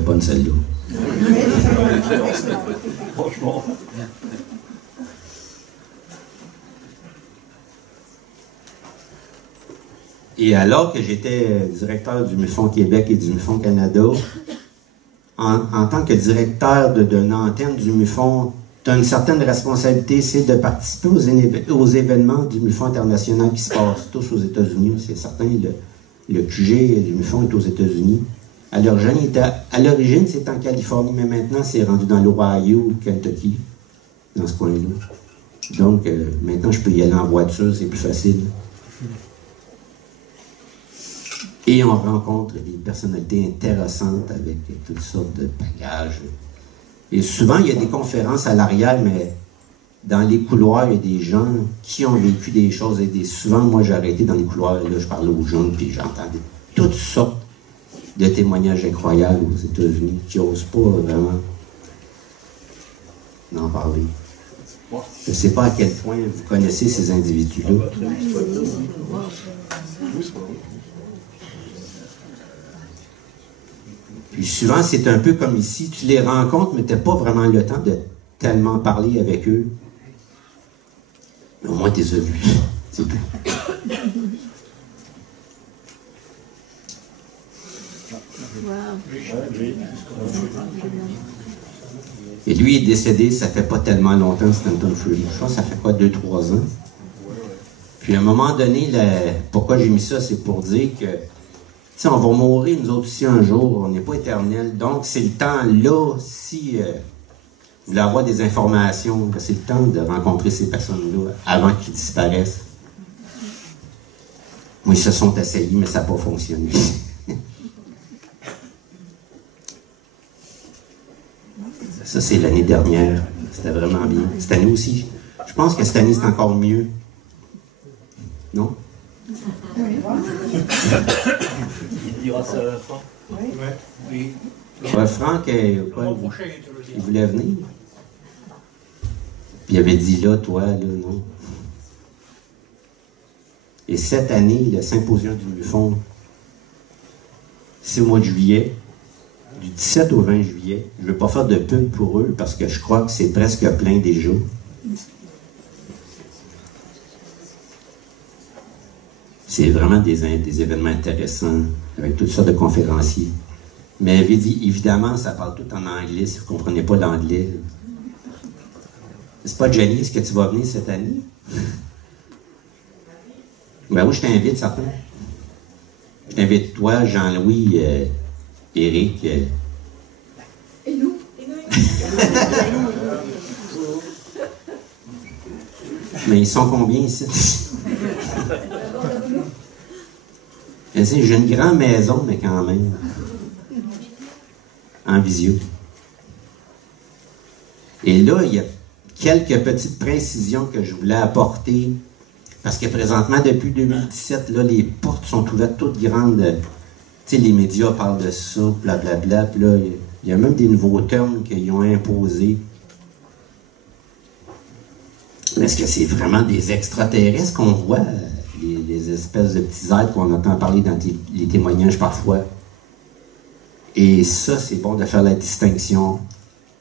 trouvais bonne celle-là. Franchement. Et alors que j'étais directeur du MUFON Québec et du MUFON Canada, en tant que directeur d'une antenne du MUFON, tu as une certaine responsabilité, c'est de participer aux événements du MUFON international qui se passent tous aux États-Unis. C'est certain, le QG du MUFON est aux États-Unis. À l'origine, c'est en Californie, mais maintenant, c'est rendu dans l'Ohio, Kentucky, dans ce coin-là. Donc, maintenant, je peux y aller en voiture, c'est plus facile. Et on rencontre des personnalités intéressantes avec toutes sortes de bagages. Et souvent, il y a des conférences à l'arrière, mais dans les couloirs, il y a des gens qui ont vécu des choses. Et souvent, moi, j'ai arrêté dans les couloirs, là, je parlais aux jeunes, puis j'entendais toutes sortes de témoignages incroyables aux États-Unis qui n'osent pas vraiment en parler. Je ne sais pas à quel point vous connaissez ces individus-là. Puis souvent, c'est un peu comme ici, tu les rencontres, mais tu n'as pas vraiment le temps de tellement parler avec eux. Mais au moins, tu les as vus. C'est tout. Et lui est décédé, ça fait pas tellement longtemps, Stanton Friedman. Je pense que ça fait quoi, 2-3 ans? Puis à un moment donné, pourquoi j'ai mis ça, c'est pour dire que on va mourir, nous autres aussi, un jour. On n'est pas éternel. Donc, c'est le temps, là, si vous voulez avoir des informations, c'est le temps de rencontrer ces personnes-là avant qu'ils disparaissent. Moi, ils se sont essayés, mais ça n'a pas fonctionné. Ça, c'est l'année dernière. C'était vraiment bien. Cette année aussi. Je pense que cette année, c'est encore mieux. Non? Il dira ça à la fin. Oui. Franck, il voulait venir. Puis il avait dit là, toi, là, non. Et cette année, le symposium du MUFON, c'est au mois de juillet, du 17 au 20 juillet. Je ne veux pas faire de pub pour eux parce que je crois que c'est presque plein déjà. C'est vraiment des événements intéressants, avec toutes sortes de conférenciers. Mais évidemment, ça parle tout en anglais, si vous ne comprenez pas l'anglais. C'est pas Jenny, est-ce que tu vas venir cette année? Ben oui, je t'invite, certain. Je t'invite toi, Jean-Louis, Éric. Et nous? Mais ils sont combien ici? J'ai une grande maison, mais quand même. En visio. Et là, il y a quelques petites précisions que je voulais apporter. Parce que présentement, depuis 2017, là, les portes sont ouvertes toutes grandes. Tu sais, les médias parlent de ça, blablabla. Puis là, il y a même des nouveaux termes qu'ils ont imposés. Mais est-ce que c'est vraiment des extraterrestres qu'on voit? Les espèces de petits êtres qu'on entend parler dans les témoignages parfois. Et ça, c'est bon de faire la distinction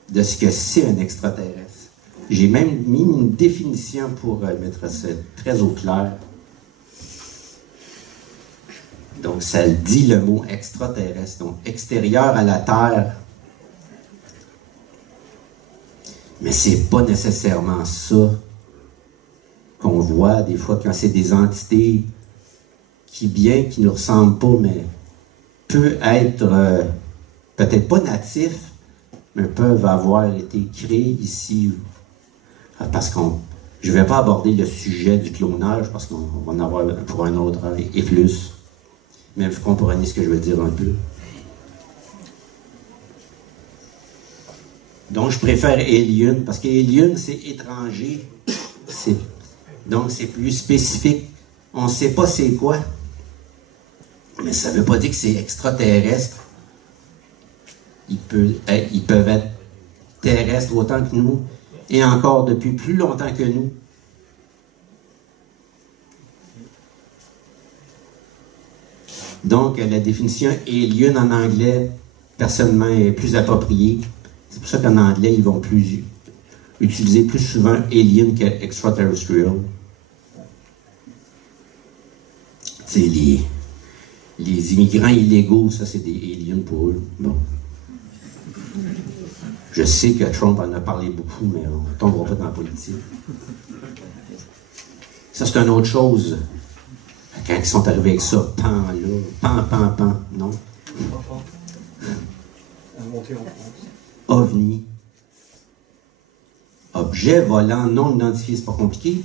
de ce que c'est un extraterrestre. J'ai même mis une définition pour mettre ça très au clair. Donc, ça dit le mot extraterrestre, donc extérieur à la Terre. Mais c'est pas nécessairement ça qu'on voit des fois quand c'est des entités qui, bien qu'ils ne ressemblent pas, mais peuvent être peut-être pas natifs, mais peuvent avoir été créés ici. Parce je ne vais pas aborder le sujet du clonage, parce qu'on va en avoir pour un autre et plus. Mais vous comprenez ce que je veux dire un peu. Donc, je préfère alien, parce qu'alien, c'est étranger. Donc, c'est plus spécifique. On ne sait pas c'est quoi. Mais ça ne veut pas dire que c'est extraterrestre. Ils peuvent être terrestres autant que nous. Et encore depuis plus longtemps que nous. Donc, la définition alien en anglais, personnellement plus approprié. C'est pour ça qu'en anglais, ils vont utiliser plus souvent alien qu'extraterrestrial. Tu sais, les immigrants illégaux, ça c'est des aliens pour eux. Bon. Je sais que Trump en a parlé beaucoup, mais on ne tombera pas dans la politique. Ça, c'est une autre chose. Quand ils sont arrivés avec ça, pan, là, pan, non? OVNI. Objet volant non identifié, c'est pas compliqué.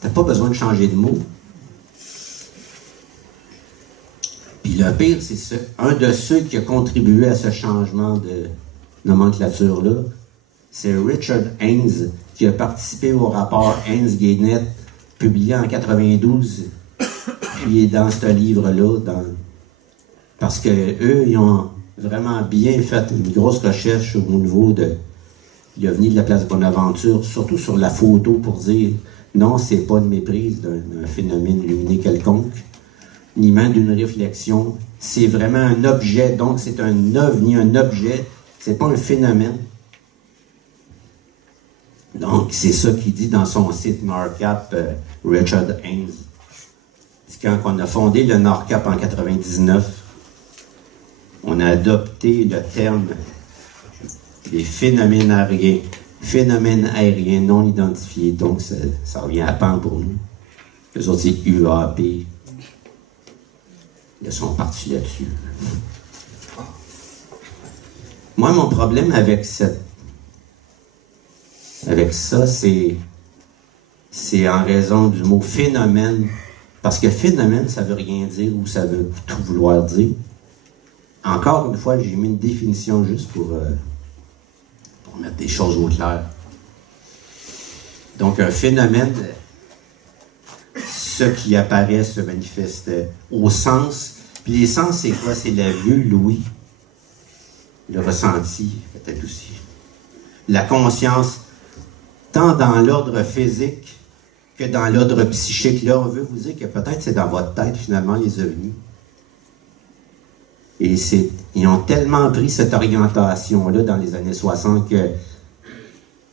T'as pas besoin de changer de mot. Puis le pire, c'est un de ceux qui a contribué à ce changement de nomenclature-là, c'est Richard Haynes, qui a participé au rapport Haynes-Gannett, publié en 92, puis dans ce livre-là, parce que eux, ils ont vraiment bien fait une grosse recherche au niveau de l'OVNI de la place Bonaventure, surtout sur la photo, pour dire non, c'est pas une méprise d'un phénomène lumineux quelconque, ni même d'une réflexion. C'est vraiment un objet, donc c'est un OVNI, un objet, c'est pas un phénomène. Donc, c'est ça qu'il dit dans son site NORCAP, Richard Haynes. C'est quand on a fondé le NORCAP en 99, on a adopté le terme des phénomènes aériens non identifiés. Donc, ça revient à PAN pour nous. Les autres, c'est UAP. Ils sont partis là-dessus. Moi, mon problème avec ça, c'est en raison du mot phénomène. Parce que phénomène, ça veut rien dire ou ça veut tout vouloir dire. Encore une fois, j'ai mis une définition juste pour mettre des choses au clair. Donc, un phénomène, ce qui apparaît se manifeste au sens. Puis les sens, c'est quoi? C'est la vue, l'ouïe, le ressenti, peut-être aussi. La conscience, tant dans l'ordre physique que dans l'ordre psychique. Là, on veut vous dire que peut-être c'est dans votre tête, finalement, les ovnis. Et ils ont tellement pris cette orientation-là dans les années 60 que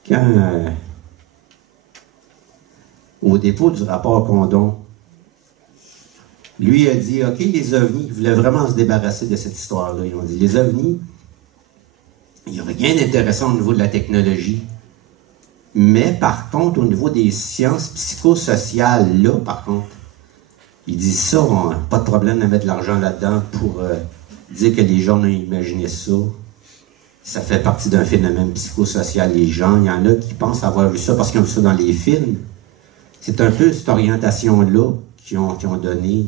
quand, au dépôt du rapport Condon, lui a dit, OK, les ovnis, il voulait vraiment se débarrasser de cette histoire-là. Ils ont dit, les ovnis, il n'y a rien d'intéressant au niveau de la technologie. Mais par contre, au niveau des sciences psychosociales, là, par contre, ils disent ça, on n'a pas de problème à mettre de l'argent là-dedans pour dire que les gens ont imaginé ça. Ça fait partie d'un phénomène psychosocial. Les gens, il y en a qui pensent avoir vu ça parce qu'ils ont vu ça dans les films. C'est un peu cette orientation-là qu'ils ont donné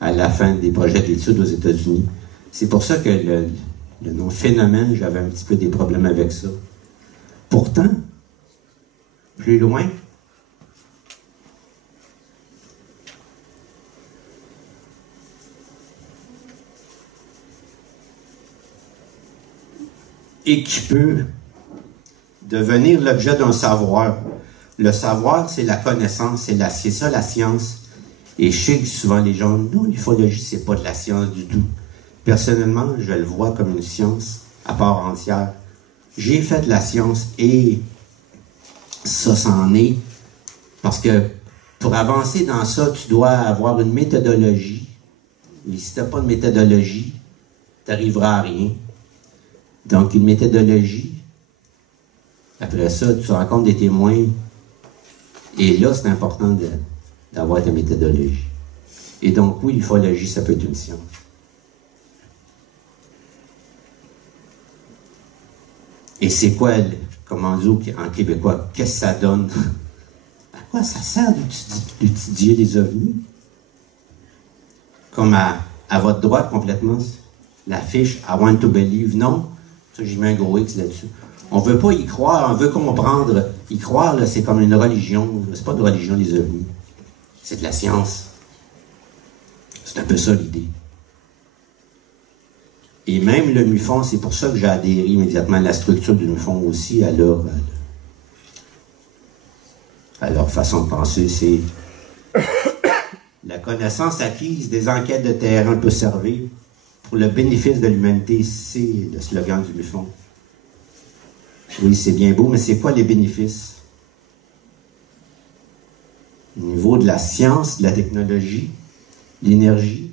à la fin des projets d'études aux États-Unis. C'est pour ça que le nom phénomène, j'avais un petit peu des problèmes avec ça. Pourtant, plus loin, et qui peut devenir l'objet d'un savoir. Le savoir, c'est la connaissance, c'est ça la science. Et je sais que souvent les gens, non, l'ufologie, c'est pas de la science du tout. Personnellement, je le vois comme une science à part entière. J'ai fait de la science et ça c'en est. Parce que pour avancer dans ça, tu dois avoir une méthodologie. Et si tu n'as pas de méthodologie, tu n'arriveras à rien. Donc, une méthodologie, après ça, tu rencontres des témoins. Et là, c'est important d'avoir ta méthodologie. Et donc, oui, l'ufologie, ça peut être une science. Et c'est quoi, comment on dit en québécois, qu'est-ce que ça donne? À quoi ça sert d'étudier les ovnis? Comme à votre droite, complètement, la fiche « I want to believe », non? Ça, j'ai mis un gros X là-dessus. On ne veut pas y croire, on veut comprendre. Y croire, là, c'est comme une religion. C'est pas de religion, les ovnis. C'est de la science. C'est un peu ça, l'idée. Et même le MUFON, c'est pour ça que j'ai adhéré immédiatement à la structure du MUFON aussi, à leur façon de penser. C'est la connaissance acquise des enquêtes de terrain peut servir pour le bénéfice de l'humanité, c'est le slogan du MUFON. Oui, c'est bien beau, mais c'est quoi les bénéfices? Au niveau de la science, de la technologie, de l'énergie.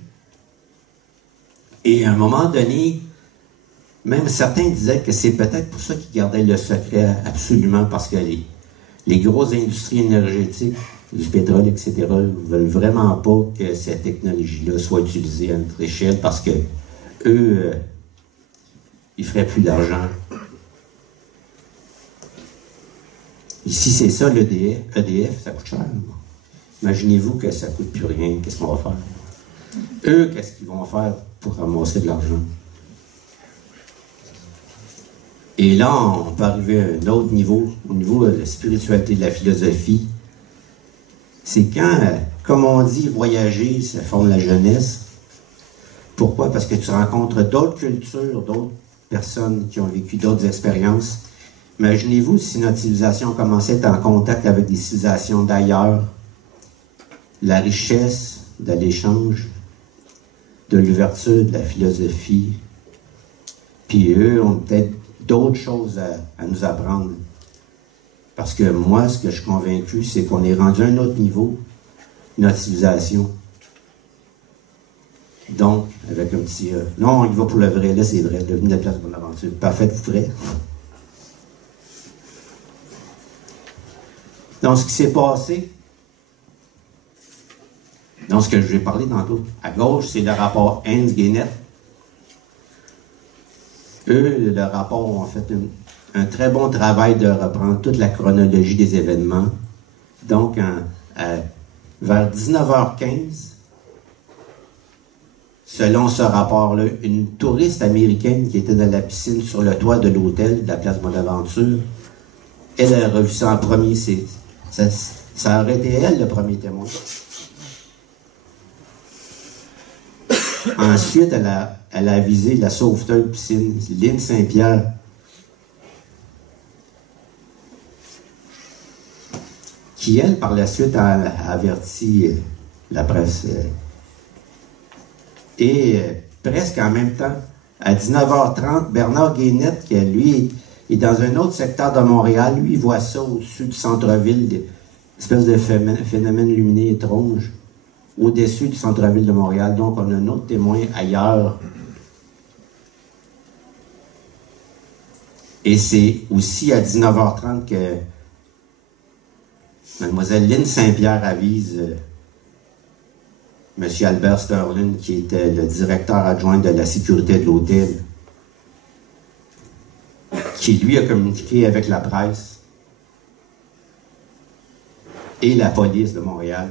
Et à un moment donné, même certains disaient que c'est peut-être pour ça qu'ils gardaient le secret absolument, parce que les grosses industries énergétiques, du pétrole, etc., ne veulent vraiment pas que cette technologie-là soit utilisée à notre échelle, parce que eux, ils feraient plus d'argent. Ici, c'est ça, l'EDF. EDF, ça coûte cher. Imaginez-vous que ça ne coûte plus rien. Qu'est-ce qu'on va faire? Eux, qu'est-ce qu'ils vont faire pour ramasser de l'argent? Et là, on peut arriver à un autre niveau, au niveau de la spiritualité, de la philosophie. C'est quand, comme on dit, voyager, ça forme la jeunesse. Pourquoi? Parce que tu rencontres d'autres cultures, d'autres personnes qui ont vécu d'autres expériences. Imaginez-vous si notre civilisation commençait à être en contact avec des civilisations d'ailleurs. La richesse de l'échange, de l'ouverture, de la philosophie. Puis eux ont peut-être d'autres choses à nous apprendre. Parce que moi, ce que je suis convaincu, c'est qu'on est rendu à un autre niveau, notre civilisation. Donc, avec un petit... non, il va pour le vrai, là c'est vrai, devenu la place pour l'aventure. Parfait, vous prêts? Donc, ce qui s'est passé, donc ce que je vais parler tantôt, à gauche, c'est le rapport Haynes-Guénette. Eux, le rapport, ont fait un très bon travail de reprendre toute la chronologie des événements. Donc, vers 19h15, selon ce rapport-là, une touriste américaine qui était dans la piscine sur le toit de l'hôtel de la place Bonaventure, elle a revu ça en premier. Ça aurait été elle, le premier témoin. Ensuite, elle a visé la sauveteuse piscine, Lynn Saint-Pierre. Qui, elle, par la suite, a averti la presse. Et presque en même temps, à 19h30, Bernard Guénette, qui, lui, est dans un autre secteur de Montréal, lui, il voit ça au-dessus du centre-ville, une espèce de phénomène lumineux étrange, au-dessus du centre-ville de Montréal. Donc, on a un autre témoin ailleurs. Et c'est aussi à 19h30 que Mademoiselle Lynn Saint-Pierre avise M. Albert Sterling, qui était le directeur adjoint de la sécurité de l'hôtel, qui lui a communiqué avec la presse et la police de Montréal.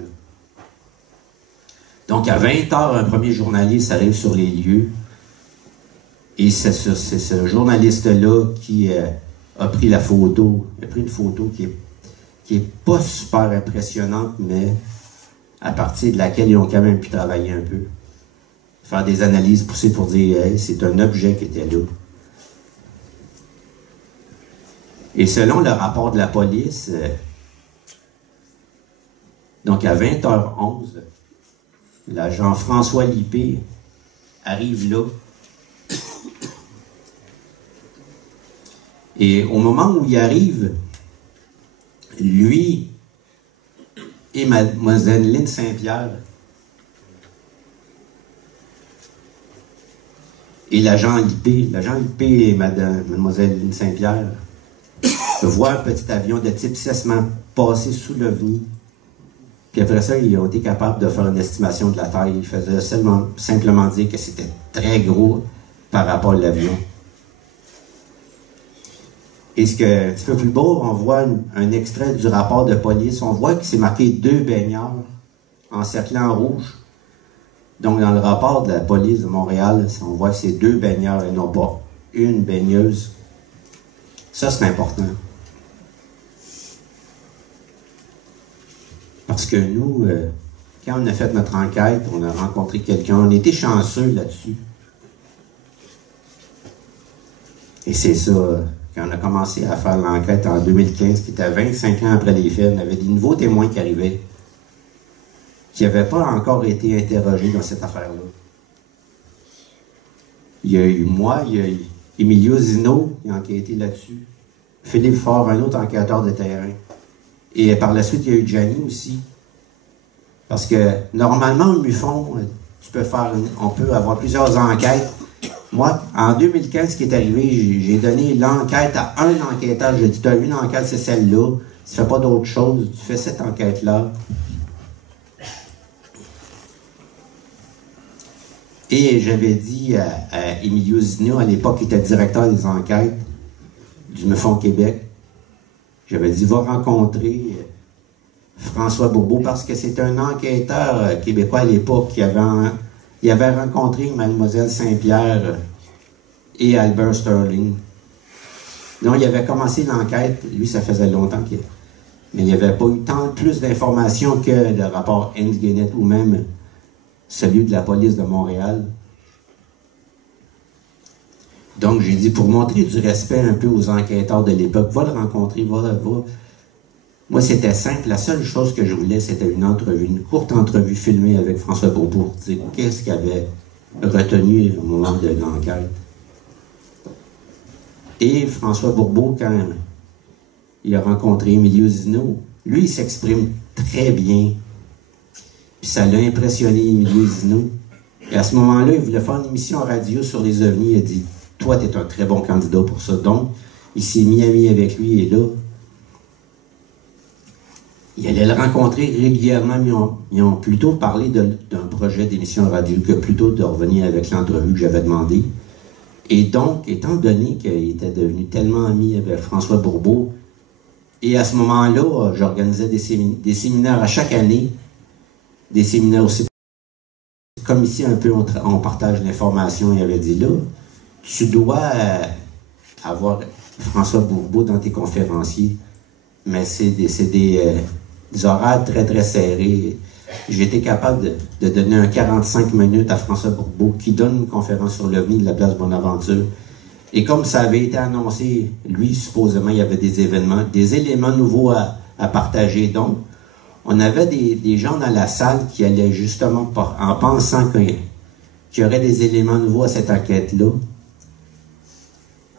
Donc, à 20h, un premier journaliste arrive sur les lieux. Et c'est ce journaliste-là qui a pris la photo. Il a pris une photo qui est pas super impressionnante, mais à partir de laquelle ils ont quand même pu travailler un peu. Faire des analyses poussées pour dire hey, c'est un objet qui était là. Et selon le rapport de la police, donc à 20h11, l'agent François Lippé arrive là. Et au moment où il arrive, lui et Mademoiselle Lynn Saint-Pierre et l'agent Lippé et Mademoiselle Lynn Saint-Pierre voient un petit avion de type Cessna passer sous l'OVNI. Puis après ça, ils ont été capables de faire une estimation de la taille. Ils faisaient simplement dire que c'était très gros par rapport à l'avion. Et ce qui est un petit peu plus beau, on voit un extrait du rapport de police. On voit que c'est marqué 2 baigneurs encerclés en rouge. Donc, dans le rapport de la police de Montréal, on voit que c'est 2 baigneurs et non pas une baigneuse. Ça, c'est important. Parce que nous, quand on a fait notre enquête, on a rencontré quelqu'un, on était chanceux là-dessus. Et c'est ça, quand on a commencé à faire l'enquête en 2015, qui était 25 ans après les faits, on avait des nouveaux témoins qui arrivaient, qui n'avaient pas encore été interrogés dans cette affaire-là. Il y a eu moi, il y a eu Emilio Zino qui a enquêté là-dessus. Philippe Faure, un autre enquêteur de terrain. Et par la suite, il y a eu Gianni aussi. Parce que normalement, au MUFON, on peut avoir plusieurs enquêtes. Moi, en 2015, ce qui est arrivé, j'ai donné l'enquête à un enquêteur. J'ai dit, tu as une enquête, c'est celle-là. Tu ne fais pas d'autre chose, tu fais cette enquête-là. Et j'avais dit à Emilio Zino, à l'époque, qui était directeur des enquêtes du MUFON Québec, j'avais dit, va rencontrer François Bourbeau, parce que c'est un enquêteur québécois à l'époque qui avait rencontré Mademoiselle Saint-Pierre et Albert Sterling. Donc, il avait commencé l'enquête. Lui, ça faisait longtemps mais il n'y avait pas eu plus d'informations que le rapport Haynes Guénette ou même celui de la police de Montréal. Donc, j'ai dit, pour montrer du respect un peu aux enquêteurs de l'époque, va le rencontrer, va. Moi, c'était simple. La seule chose que je voulais, c'était une entrevue, une courte entrevue filmée avec François Bourbeau pour dire qu'est-ce qu'il avait retenu au moment de l'enquête. Et François Bourbeau, quand il a rencontré Emilio Zino, lui, il s'exprime très bien. Puis ça l'a impressionné, Emilio Zino. Et à ce moment-là, il voulait faire une émission radio sur les ovnis. Il a dit, toi, tu es un très bon candidat pour ça. Donc, il s'est mis ami avec lui et là, il allait le rencontrer régulièrement. Ils ont plutôt parlé d'un projet d'émission radio que plutôt de revenir avec l'entrevue que j'avais demandé. Et donc, étant donné qu'il était devenu tellement ami avec François Bourbeau, et à ce moment-là, j'organisais des séminaires à chaque année, des séminaires aussi. Comme ici, un peu, on partage l'information. Il avait dit, là, tu dois avoir François Bourbeau dans tes conférenciers, mais c'est des horaires très, très serrés. J'étais capable de donner un 45 minutes à François Bourbeau qui donne une conférence sur l'OVNI de la place Bonaventure. Et comme ça avait été annoncé, lui, supposément, il y avait des éléments nouveaux à partager. Donc, on avait des gens dans la salle qui allaient justement en pensant qu'il y aurait des éléments nouveaux à cette enquête-là.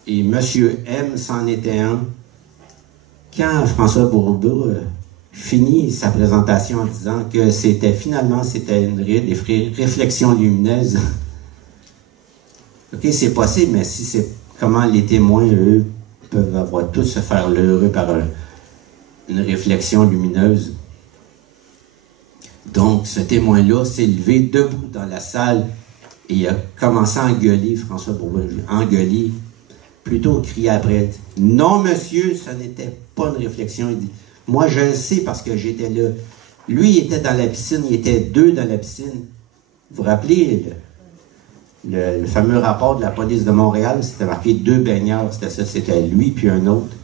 Et M. M c'en était un. Quand François Bourbeau finit sa présentation en disant que c'était des réflexions lumineuses. OK, c'est possible, mais si c'est comment les témoins, eux, peuvent avoir tous se faire l'heureux par une réflexion lumineuse. Donc, ce témoin-là s'est levé debout dans la salle et il a commencé à engueuler François Bourbeau. Engueuler, plutôt crier après. Non, monsieur, ce n'était pas une réflexion. Il dit, moi, je le sais parce que j'étais là. Lui, il était dans la piscine, il était deux dans la piscine. Vous vous rappelez le fameux rapport de la police de Montréal, c'était marqué 2 baigneurs, c'était ça, c'était lui puis un autre.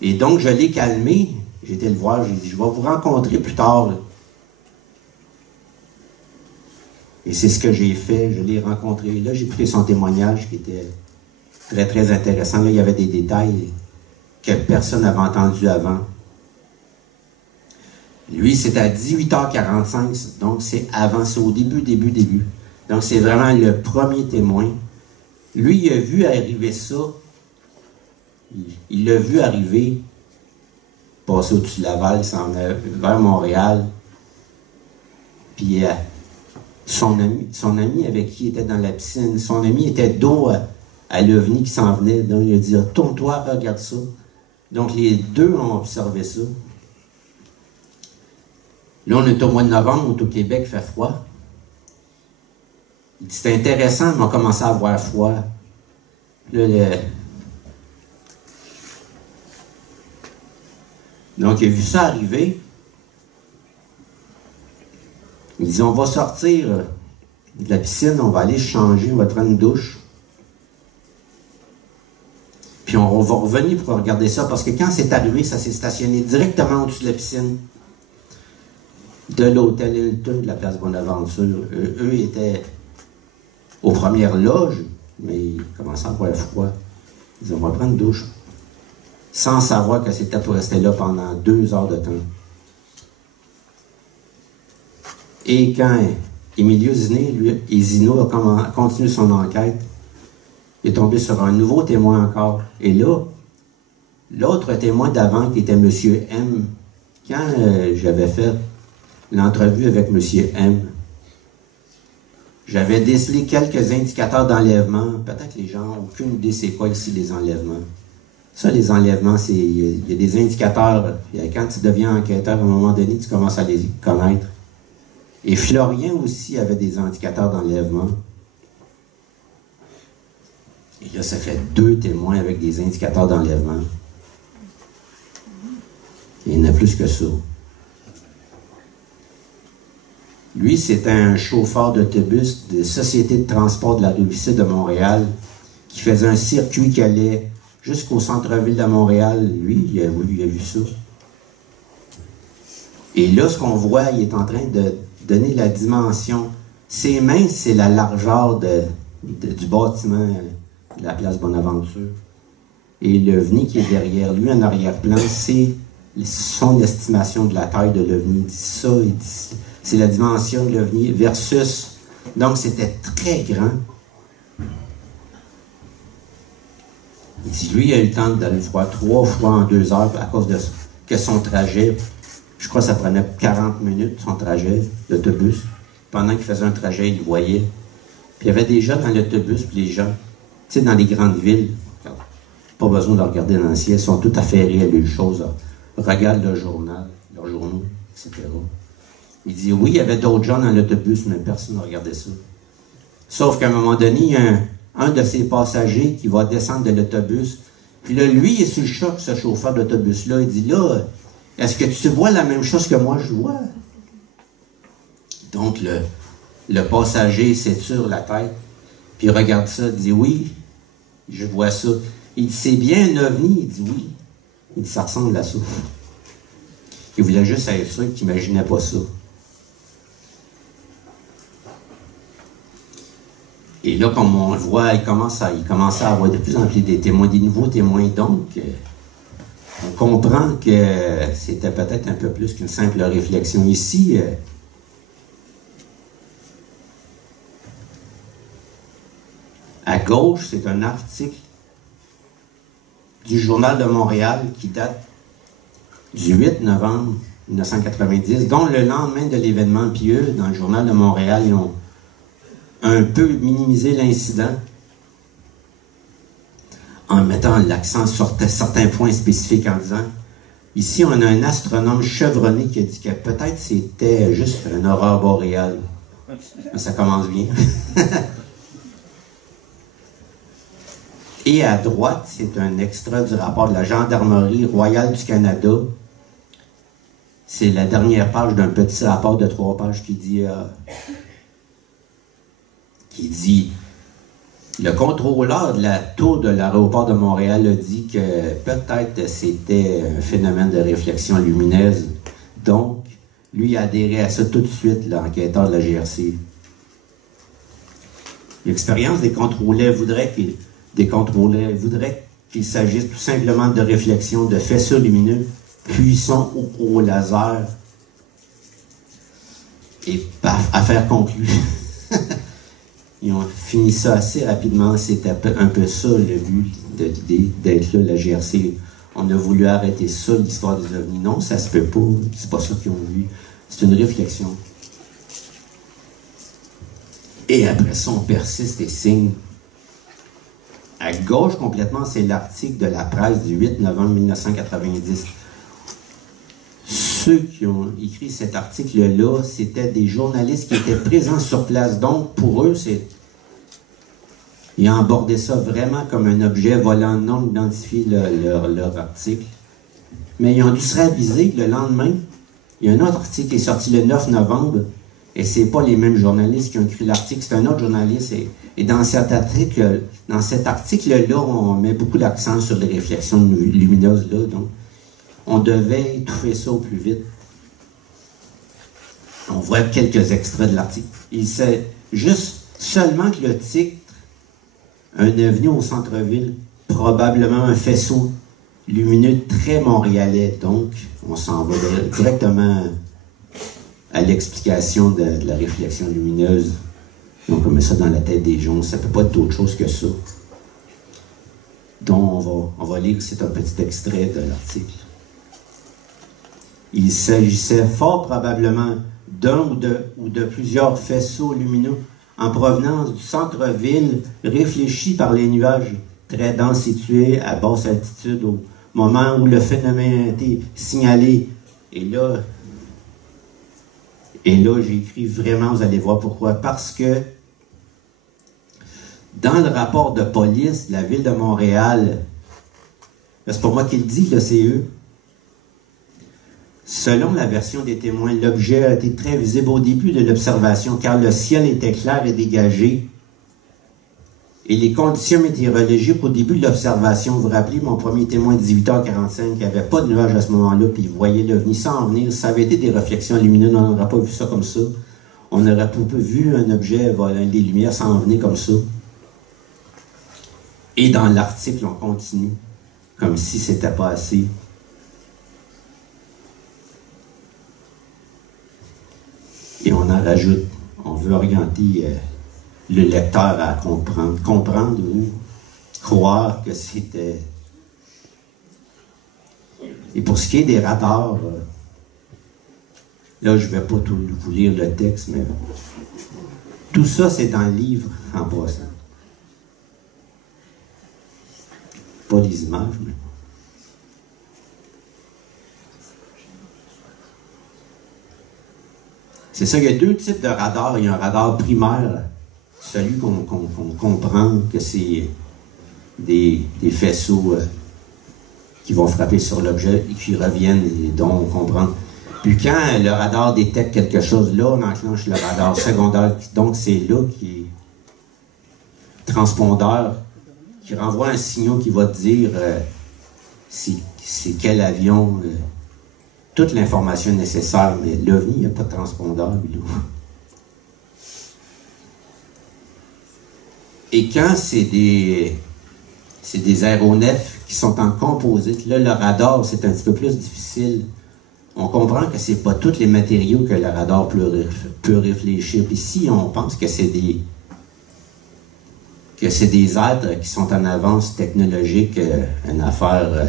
Et donc, je l'ai calmé. J'étais le voir, j'ai dit, je vais vous rencontrer plus tard. Là. Et c'est ce que j'ai fait, je l'ai rencontré. Là, j'ai écouté son témoignage qui était très, très intéressant. Là, il y avait des détails que personne n'avait entendus avant. Lui, c'est à 18h45, donc c'est avant, c'est au début. Donc, c'est vraiment le premier témoin. Lui, il a vu arriver ça. Il l'a vu arriver, passer au-dessus de Laval, s'en venait vers Montréal. Puis, son ami avec qui il était dans la piscine, son ami était dos à l'OVNI qui s'en venait. Donc, il a dit, tourne-toi, regarde ça. Donc, les deux ont observé ça. Là, on est au mois de novembre, au Québec, il fait froid. Il dit, c'est intéressant, mais on a commencé à avoir froid. Là, donc, il a vu ça arriver. Il dit, on va sortir de la piscine, on va aller changer, on va prendre une douche. Puis on va revenir pour regarder ça, parce que quand c'est arrivé, ça s'est stationné directement au-dessus de la piscine de l'hôtel Hilton de la place Bonaventure. Eux étaient aux premières loges, mais ils commençaient à avoir froid. Ils disaient, on va prendre une douche. Sans savoir que c'était pour rester là pendant 2 heures de temps. Et quand Emilio Zino a continué son enquête. Il est tombé sur un nouveau témoin encore. Et là, l'autre témoin d'avant, qui était M. M, quand j'avais fait l'entrevue avec M. M, j'avais décelé quelques indicateurs d'enlèvement. Peut-être que les gens n'ont aucune idée c'est quoi ici les enlèvements. Ça, les enlèvements, il y a des indicateurs. Quand tu deviens enquêteur, à un moment donné, tu commences à les connaître. Et Florien aussi avait des indicateurs d'enlèvement. Et là, ça fait 2 témoins avec des indicateurs d'enlèvement. Il y en a plus que ça. Lui, c'était un chauffeur d'autobus de Société de transport de la Rive-Sud de Montréal qui faisait un circuit qui allait jusqu'au centre-ville de Montréal. Lui, il a vu ça. Et là, ce qu'on voit, il est en train de donner la dimension. Ses mains, c'est la largeur du bâtiment de la place Bonaventure. Et l'OVNI qui est derrière lui, en arrière-plan, c'est son estimation de la taille de l'OVNI. Il dit ça, il dit c'est la dimension de l'OVNI versus. Donc, c'était très grand. Il dit, lui, il a eu le temps d'aller le voir 3 fois en 2 heures à cause de que son trajet, je crois que ça prenait 40 minutes, son trajet d'autobus. Pendant qu'il faisait un trajet, il le voyait. Puis il y avait des gens dans l'autobus, puis les gens, tu sais, dans les grandes villes, pas besoin de regarder dans le ciel, ils sont tout affairés à les choses. Regardent le journal, leurs journaux, etc. Il dit, oui, il y avait d'autres gens dans l'autobus, mais personne ne regardait ça. Sauf qu'à un moment donné, il y a un de ses passagers qui va descendre de l'autobus. Puis là, lui, il est sur le choc, ce chauffeur d'autobus-là. Il dit, là, est-ce que tu vois la même chose que moi je vois? Donc, le passager s'étire la tête, puis il regarde ça, il dit, oui, je vois ça. Il dit, c'est bien un ovni? Il dit, oui. Il dit, ça ressemble à ça. Il voulait juste être sûr qu'il n'imaginait pas ça. Et là, comme on le voit, il commence à avoir de plus en plus des témoins, des nouveaux témoins. Donc, on comprend que c'était peut-être un peu plus qu'une simple réflexion. Ici, à gauche, c'est un article du Journal de Montréal qui date du 8 novembre 1990, dont le lendemain de l'événement pieux, dans le Journal de Montréal, ils ont un peu minimisé l'incident en mettant l'accent sur certains points spécifiques en disant ici on a un astronome chevronné qui a dit que peut-être c'était juste une aurore boréale. Ça commence bien. Et à droite, c'est un extrait du rapport de la Gendarmerie royale du Canada. C'est la dernière page d'un petit rapport de 3 pages qui dit le contrôleur de la tour de l'aéroport de Montréal a dit que peut-être c'était un phénomène de réflexion lumineuse. Donc, lui a adhéré à ça tout de suite, l'enquêteur de la GRC. L'expérience des contrôleurs voudrait qu'il s'agisse tout simplement de réflexion, de faisceaux lumineux puissants au laser. Et paf, affaire conclue. Ils ont fini ça assez rapidement. C'était un peu ça le but de l'idée d'être là, la GRC. On a voulu arrêter ça, l'histoire des ovnis. Non, ça se peut pas. C'est pas ça qu'ils ont vu. C'est une réflexion. Et après ça, on persiste et signe. À gauche, complètement, c'est l'article de la presse du 8 novembre 1990. Ceux qui ont écrit cet article-là, c'était des journalistes qui étaient présents sur place. Donc, pour eux, ils ont abordé ça vraiment comme un objet volant non identifié, leur article. Mais ils ont dû se réaviser que le lendemain, il y a un autre article qui est sorti le 9 novembre, et c'est pas les mêmes journalistes qui ont écrit l'article, c'est un autre journaliste. Et dans cet article-là, on met beaucoup d'accent sur les réflexions lumineuses-là. Donc, on devait étouffer ça au plus vite. On voit quelques extraits de l'article. Il sait juste seulement que le titre, un ovni au centre-ville, probablement un faisceau lumineux très montréalais. Donc, on s'en va directement à l'explication de la réflexion lumineuse. Donc, on met ça dans la tête des gens. Ça ne peut pas être d'autre chose que ça. Donc, on va lire, c'est un petit extrait de l'article. Il s'agissait fort probablement d'un ou de plusieurs faisceaux lumineux en provenance du centre-ville réfléchi par les nuages très denses situés à basse altitude au moment où le phénomène a été signalé. Et là j'ai écrit vraiment, vous allez voir pourquoi. Parce que dans le rapport de police de la ville de Montréal, c'est pas moi qui le dis, là, c'est eux. Selon la version des témoins, l'objet a été très visible au début de l'observation car le ciel était clair et dégagé. Et les conditions météorologiques au début de l'observation, vous vous rappelez, mon premier témoin, 18h45, il n'y avait pas de nuages à ce moment-là, puis il voyait l'OVNI sans en venir. Ça avait été des réflexions lumineuses, on n'aurait pas vu ça comme ça. On n'aurait pas vu un objet, des lumières s'en venir comme ça. Et dans l'article, on continue, comme si c'était pas assez. Et on en rajoute. On veut orienter le lecteur à comprendre ou croire que c'était... Et pour ce qui est des radars, là, je ne vais pas tout vous lire le texte, mais tout ça, c'est dans le livre en passant. Pas des images, mais... C'est ça, il y a deux types de radars. Il y a un radar primaire, celui qu'on comprend que c'est des faisceaux qui vont frapper sur l'objet et qui reviennent et dont on comprend. Puis quand le radar détecte quelque chose, là, on enclenche le radar secondaire. Donc c'est là qui est transpondeur, qui renvoie un signal qui va te dire c'est quel avion... toute l'information nécessaire, mais l'OVNI, il n'y a pas de transpondeur, lui. Et quand c'est des aéronefs qui sont en composite, là, le radar, c'est un petit peu plus difficile. On comprend que c'est pas tous les matériaux que le radar peut réfléchir. Puis si on pense que c'est des êtres qui sont en avance technologique, une affaire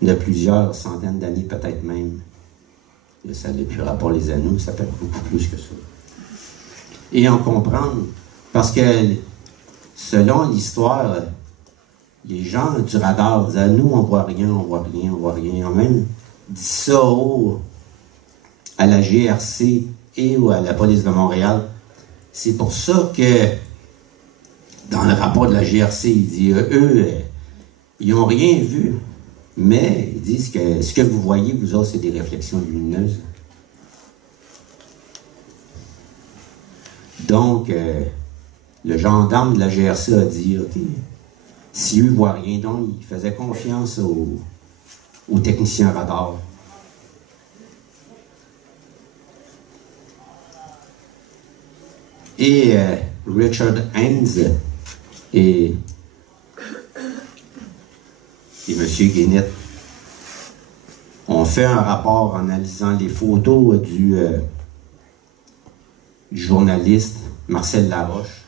de plusieurs centaines d'années, peut-être même. Ça n'est plus rapport les anneaux, ça peut être beaucoup plus que ça. Et on comprend, parce que selon l'histoire, les gens du radar disaient, nous, on voit rien, on voit rien, on voit rien. Ils ont même dit ça à la GRC et à la police de Montréal. C'est pour ça que dans le rapport de la GRC, il dit, eux, ils n'ont rien vu. Mais ils disent que ce que vous voyez, vous autres, c'est des réflexions lumineuses. Donc, le gendarme de la GRC a dit, OK, si eux ne voient rien, donc il faisait confiance aux techniciens radar. Et Richard Haynes et M. Guénette ont fait un rapport en analysant les photos du journaliste Marcel Laroche.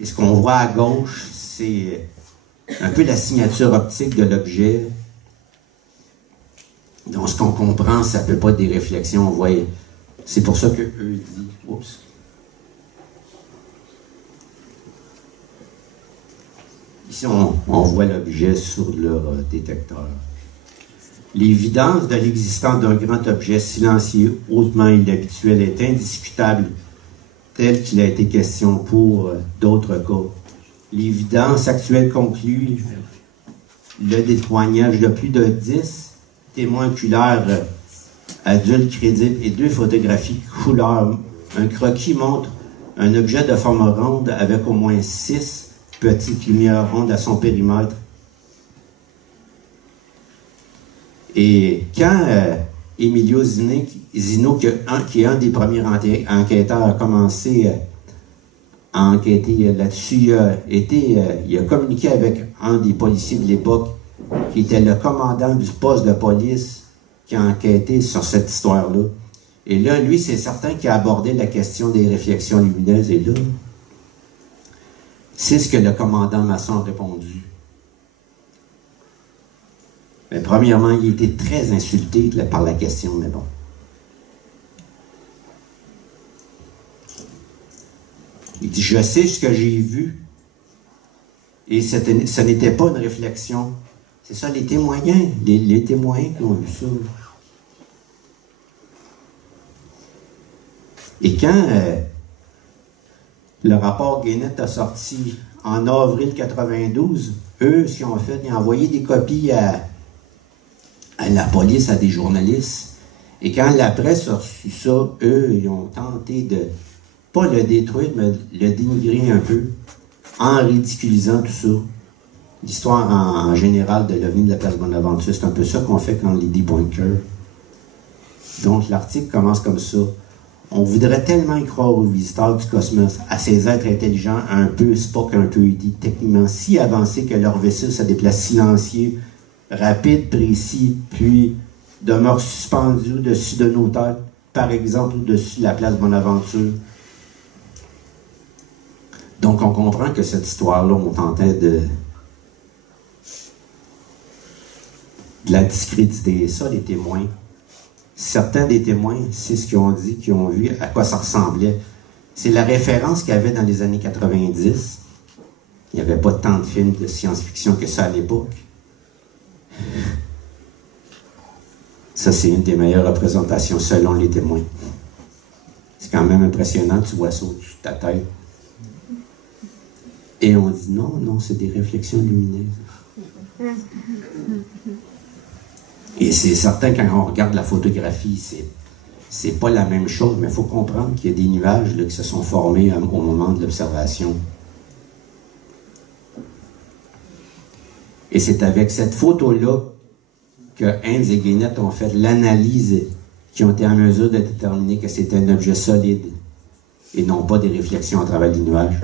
Et ce qu'on voit à gauche, c'est un peu la signature optique de l'objet. Donc, ce qu'on comprend, ça ne peut pas être des réflexions. On voit, c'est pour ça qu'eux disent... Oups. Ici, on voit l'objet sur leur détecteur. L'évidence de l'existence d'un grand objet silencieux, hautement inhabituel, est indiscutable, tel qu'il a été question pour d'autres cas. L'évidence actuelle conclut le témoignage de plus de 10 témoins oculaires adultes crédibles et 2 photographies couleur. Un croquis montre un objet de forme ronde avec au moins 6 petites lumières rondes à son périmètre. Et quand Emilio Zino, qui est un des premiers enquêteurs, a commencé à enquêter là-dessus, il a communiqué avec un des policiers de l'époque, qui était le commandant du poste de police qui a enquêté sur cette histoire-là. Et là, lui, c'est certain qu'il a abordé la question des réflexions lumineuses. Et là, c'est ce que le commandant Masson a répondu. Mais premièrement, il était très insulté par la question, mais bon. Il dit, je sais ce que j'ai vu. Et ce n'était pas une réflexion. C'est ça, les témoins qui ont vu ça. Et quand le rapport Guénette a sorti en avril 92, eux, ce qu'ils ont fait, ils ont envoyé des copies à la police, à des journalistes. Et quand la presse a reçu ça, eux, ils ont tenté de, pas le détruire, mais le dénigrer un peu, en ridiculisant tout ça. L'histoire en général de l'OVNI de la place Bonaventure, c'est un peu ça qu'on fait quand on les debunker. Donc l'article commence comme ça. On voudrait tellement y croire aux visiteurs du cosmos, à ces êtres intelligents un peu Spock, un peu dit, techniquement si avancés que leur vaisseau se déplace silencieux, rapide, précis, puis demeure suspendu au-dessus de nos têtes, par exemple au-dessus de la place Bonaventure. Donc on comprend que cette histoire-là, on tentait de la discréditer. Et ça, les témoins, certains des témoins, c'est ce qu'ils ont dit, qu'ils ont vu, à quoi ça ressemblait. C'est la référence qu'il y avait dans les années 90. Il n'y avait pas tant de films de science-fiction que ça à l'époque. Ça, c'est une des meilleures représentations selon les témoins. C'est quand même impressionnant, tu vois ça au-dessus de ta tête. Et on dit non, c'est des réflexions lumineuses. Et c'est certain, quand on regarde la photographie, c'est pas la même chose, mais il faut comprendre qu'il y a des nuages là, qui se sont formés au moment de l'observation. Et c'est avec cette photo-là que Heinz et Guénette ont fait l'analyse, qui ont été en mesure de déterminer que c'était un objet solide et non pas des réflexions à travers les nuages.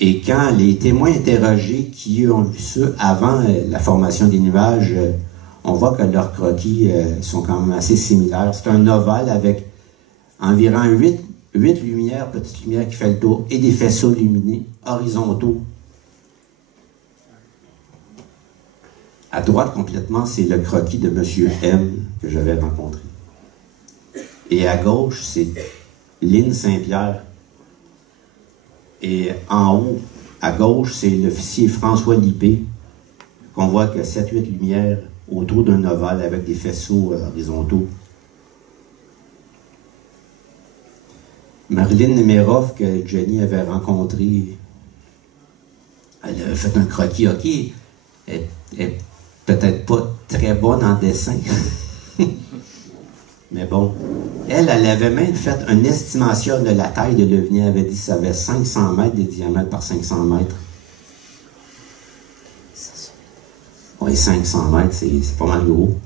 Et quand les témoins interrogés qui ont vu ça avant la formation des nuages, on voit que leurs croquis sont quand même assez similaires. C'est un ovale avec environ 8 lumières, petites lumières qui fait le tour, et des faisceaux lumineux horizontaux. À droite, complètement, c'est le croquis de M. M que j'avais rencontré. Et à gauche, c'est Lynn Saint-Pierre. Et en haut, à gauche, c'est l'officier François Lippé, qu'on voit que 7-8 lumières autour d'un ovale avec des faisceaux horizontaux. Marilyn Nemiroff, que Jenny avait rencontrée, elle a fait un croquis, ok, elle est peut-être pas très bonne en dessin, mais bon, elle avait même fait une estimation de la taille de l'OVNI. Elle avait dit que ça avait 500 mètres de diamètre par 500 mètres. Oui, 500 mètres, c'est pas mal gros.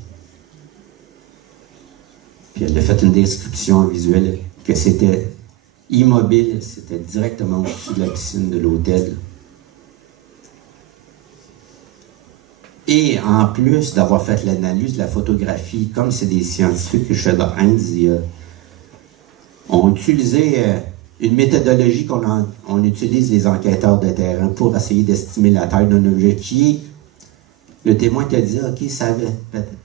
Puis elle a fait une description visuelle que c'était immobile, c'était directement au-dessus de la piscine de l'hôtel. Et en plus d'avoir fait l'analyse de la photographie, comme c'est des scientifiques que chez Heinz, ont utilisé une méthodologie qu'on utilise les enquêteurs de terrain pour essayer d'estimer la taille d'un objet qui est, le témoin te dit, ok, ça avait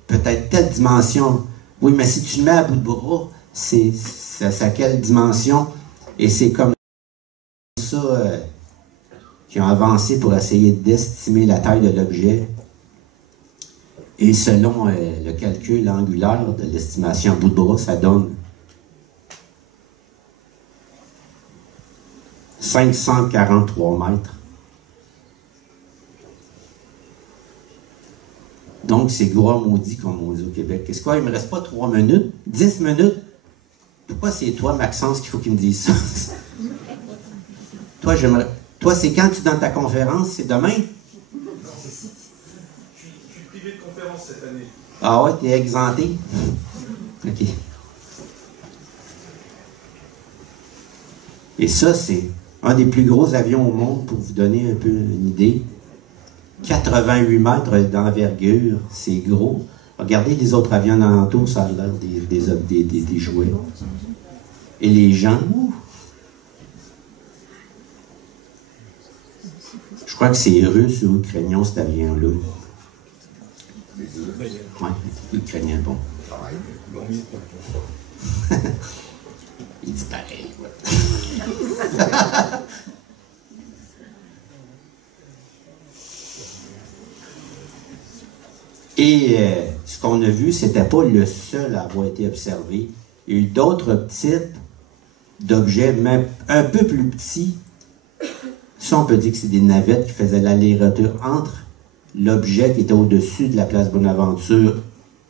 peut-être telle dimension. Oui, mais si tu le mets à bout de bras, c'est à quelle dimension? Et c'est comme ça qu'ils ont avancé pour essayer d'estimer la taille de l'objet. Et selon le calcul angulaire de l'estimation à bout de bras, ça donne 543 mètres. Donc, c'est gros maudit, comme on dit au Québec. Qu'est-ce quoi? Il me reste pas 3 minutes? 10 minutes? Pourquoi c'est toi, Maxence, qu'il faut qu'il me dise ça? Toi, c'est quand tu es dans ta conférence? C'est demain? Cette année. Ah ouais, t'es exempté? OK. Et ça, c'est un des plus gros avions au monde, pour vous donner un peu une idée. 88 mètres d'envergure, c'est gros. Regardez les autres avions alentour, ça a l'air des jouets. Et les gens, je crois que c'est russe ou ukrainien cet avion-là. Oui, ukrainien, bon. Il dit pareil. Et ce qu'on a vu, c'était pas le seul à avoir été observé. Il y a eu d'autres types d'objets, même un peu plus petits. Ça, on peut dire que c'est des navettes qui faisaient l'aller-retour entre l'objet qui était au-dessus de la place Bonaventure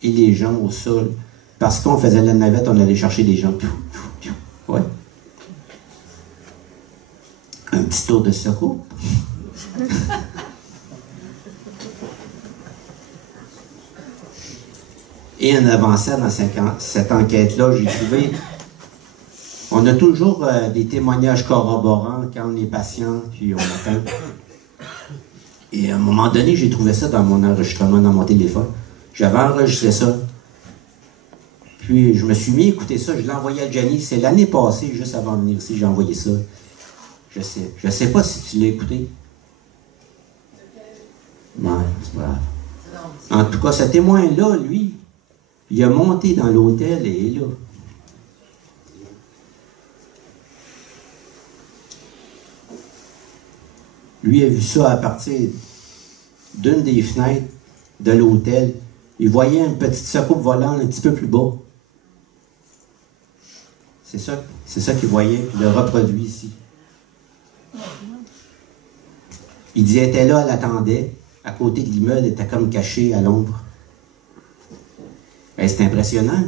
et les gens au sol. Parce qu'on faisait la navette, on allait chercher des gens. Ouais. Un petit tour de secours. Et en avançant dans cette enquête-là, j'ai trouvé... On a toujours des témoignages corroborants quand on est patient, puis on attend. Et à un moment donné, j'ai trouvé ça dans mon enregistrement, dans mon téléphone. J'avais enregistré ça. Puis je me suis mis à écouter ça, je l'ai envoyé à Jenny. C'est l'année passée, juste avant de venir ici, j'ai envoyé ça. Je sais pas si tu l'as écouté. Ouais, c'est grave. En tout cas, ce témoin-là, lui, il a monté dans l'hôtel et il est là. Lui a vu ça à partir d'une des fenêtres de l'hôtel. Il voyait une petite soucoupe volante un petit peu plus bas. C'est ça qu'il voyait, il l'a reproduit ici. Il disait, elle était là, elle attendait, à côté de l'immeuble, elle était comme cachée à l'ombre. Ben, c'est impressionnant.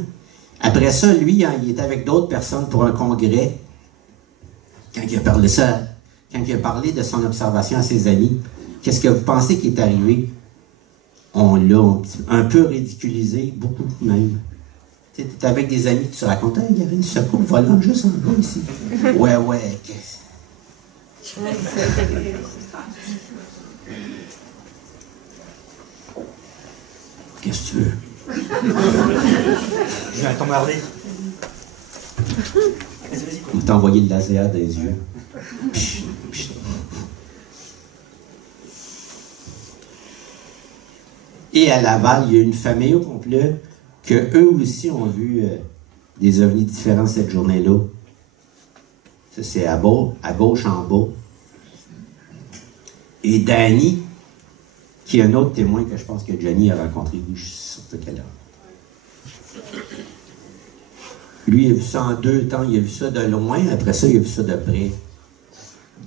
Après ça, lui, il était avec d'autres personnes pour un congrès. Quand il a parlé de son observation à ses amis, qu'est-ce que vous pensez qui est arrivé? On l'a un peu ridiculisé, beaucoup même. Tu es avec des amis, tu te racontes, il y avait une secours volante juste en bas ici. Ouais, qu'est-ce que tu veux? Je viens t'emmerder. On t'a envoyé le laser dans les yeux. Et à Laval, il y a une famille au complet que eux aussi ont vu des ovnis différents cette journée-là. Ça, c'est à gauche en bas. Et Danny, qui est un autre témoin que je pense que Johnny a rencontré, je suis sûr de quelle heure. Lui, il a vu ça en 2 temps. Il a vu ça de loin, après ça, il a vu ça de près.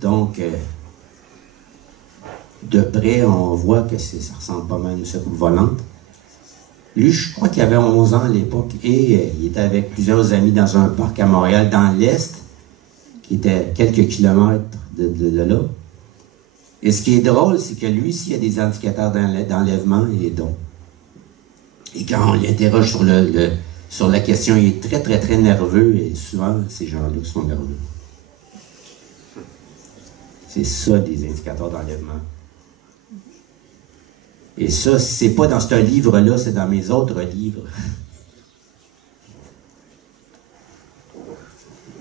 Donc, de près, on voit que ça ressemble pas mal à une soucoupe volante. Lui, je crois qu'il avait 11 ans à l'époque et il était avec plusieurs amis dans un parc à Montréal, dans l'Est, qui était quelques kilomètres de là. Et ce qui est drôle, c'est que lui, s'il y a des indicateurs d'enlèvement, il est donc. Et quand on l'interroge sur la question, il est très, très, très nerveux et souvent, ces gens-là sont nerveux. C'est ça, des indicateurs d'enlèvement. Et ça, c'est pas dans ce livre-là, c'est dans mes autres livres.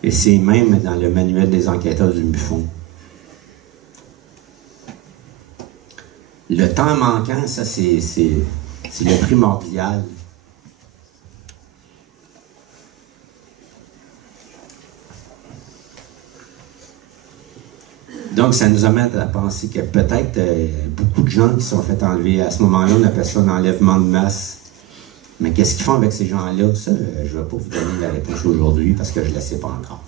Et c'est même dans le manuel des enquêteurs du MUFON. Le temps manquant, ça, c'est le primordial. Donc, ça nous amène à penser que peut-être beaucoup de gens qui sont fait enlever, à ce moment-là, on appelle ça un enlèvement de masse. Mais qu'est-ce qu'ils font avec ces gens-là? Ça, je ne vais pas vous donner la réponse aujourd'hui parce que je ne la sais pas encore.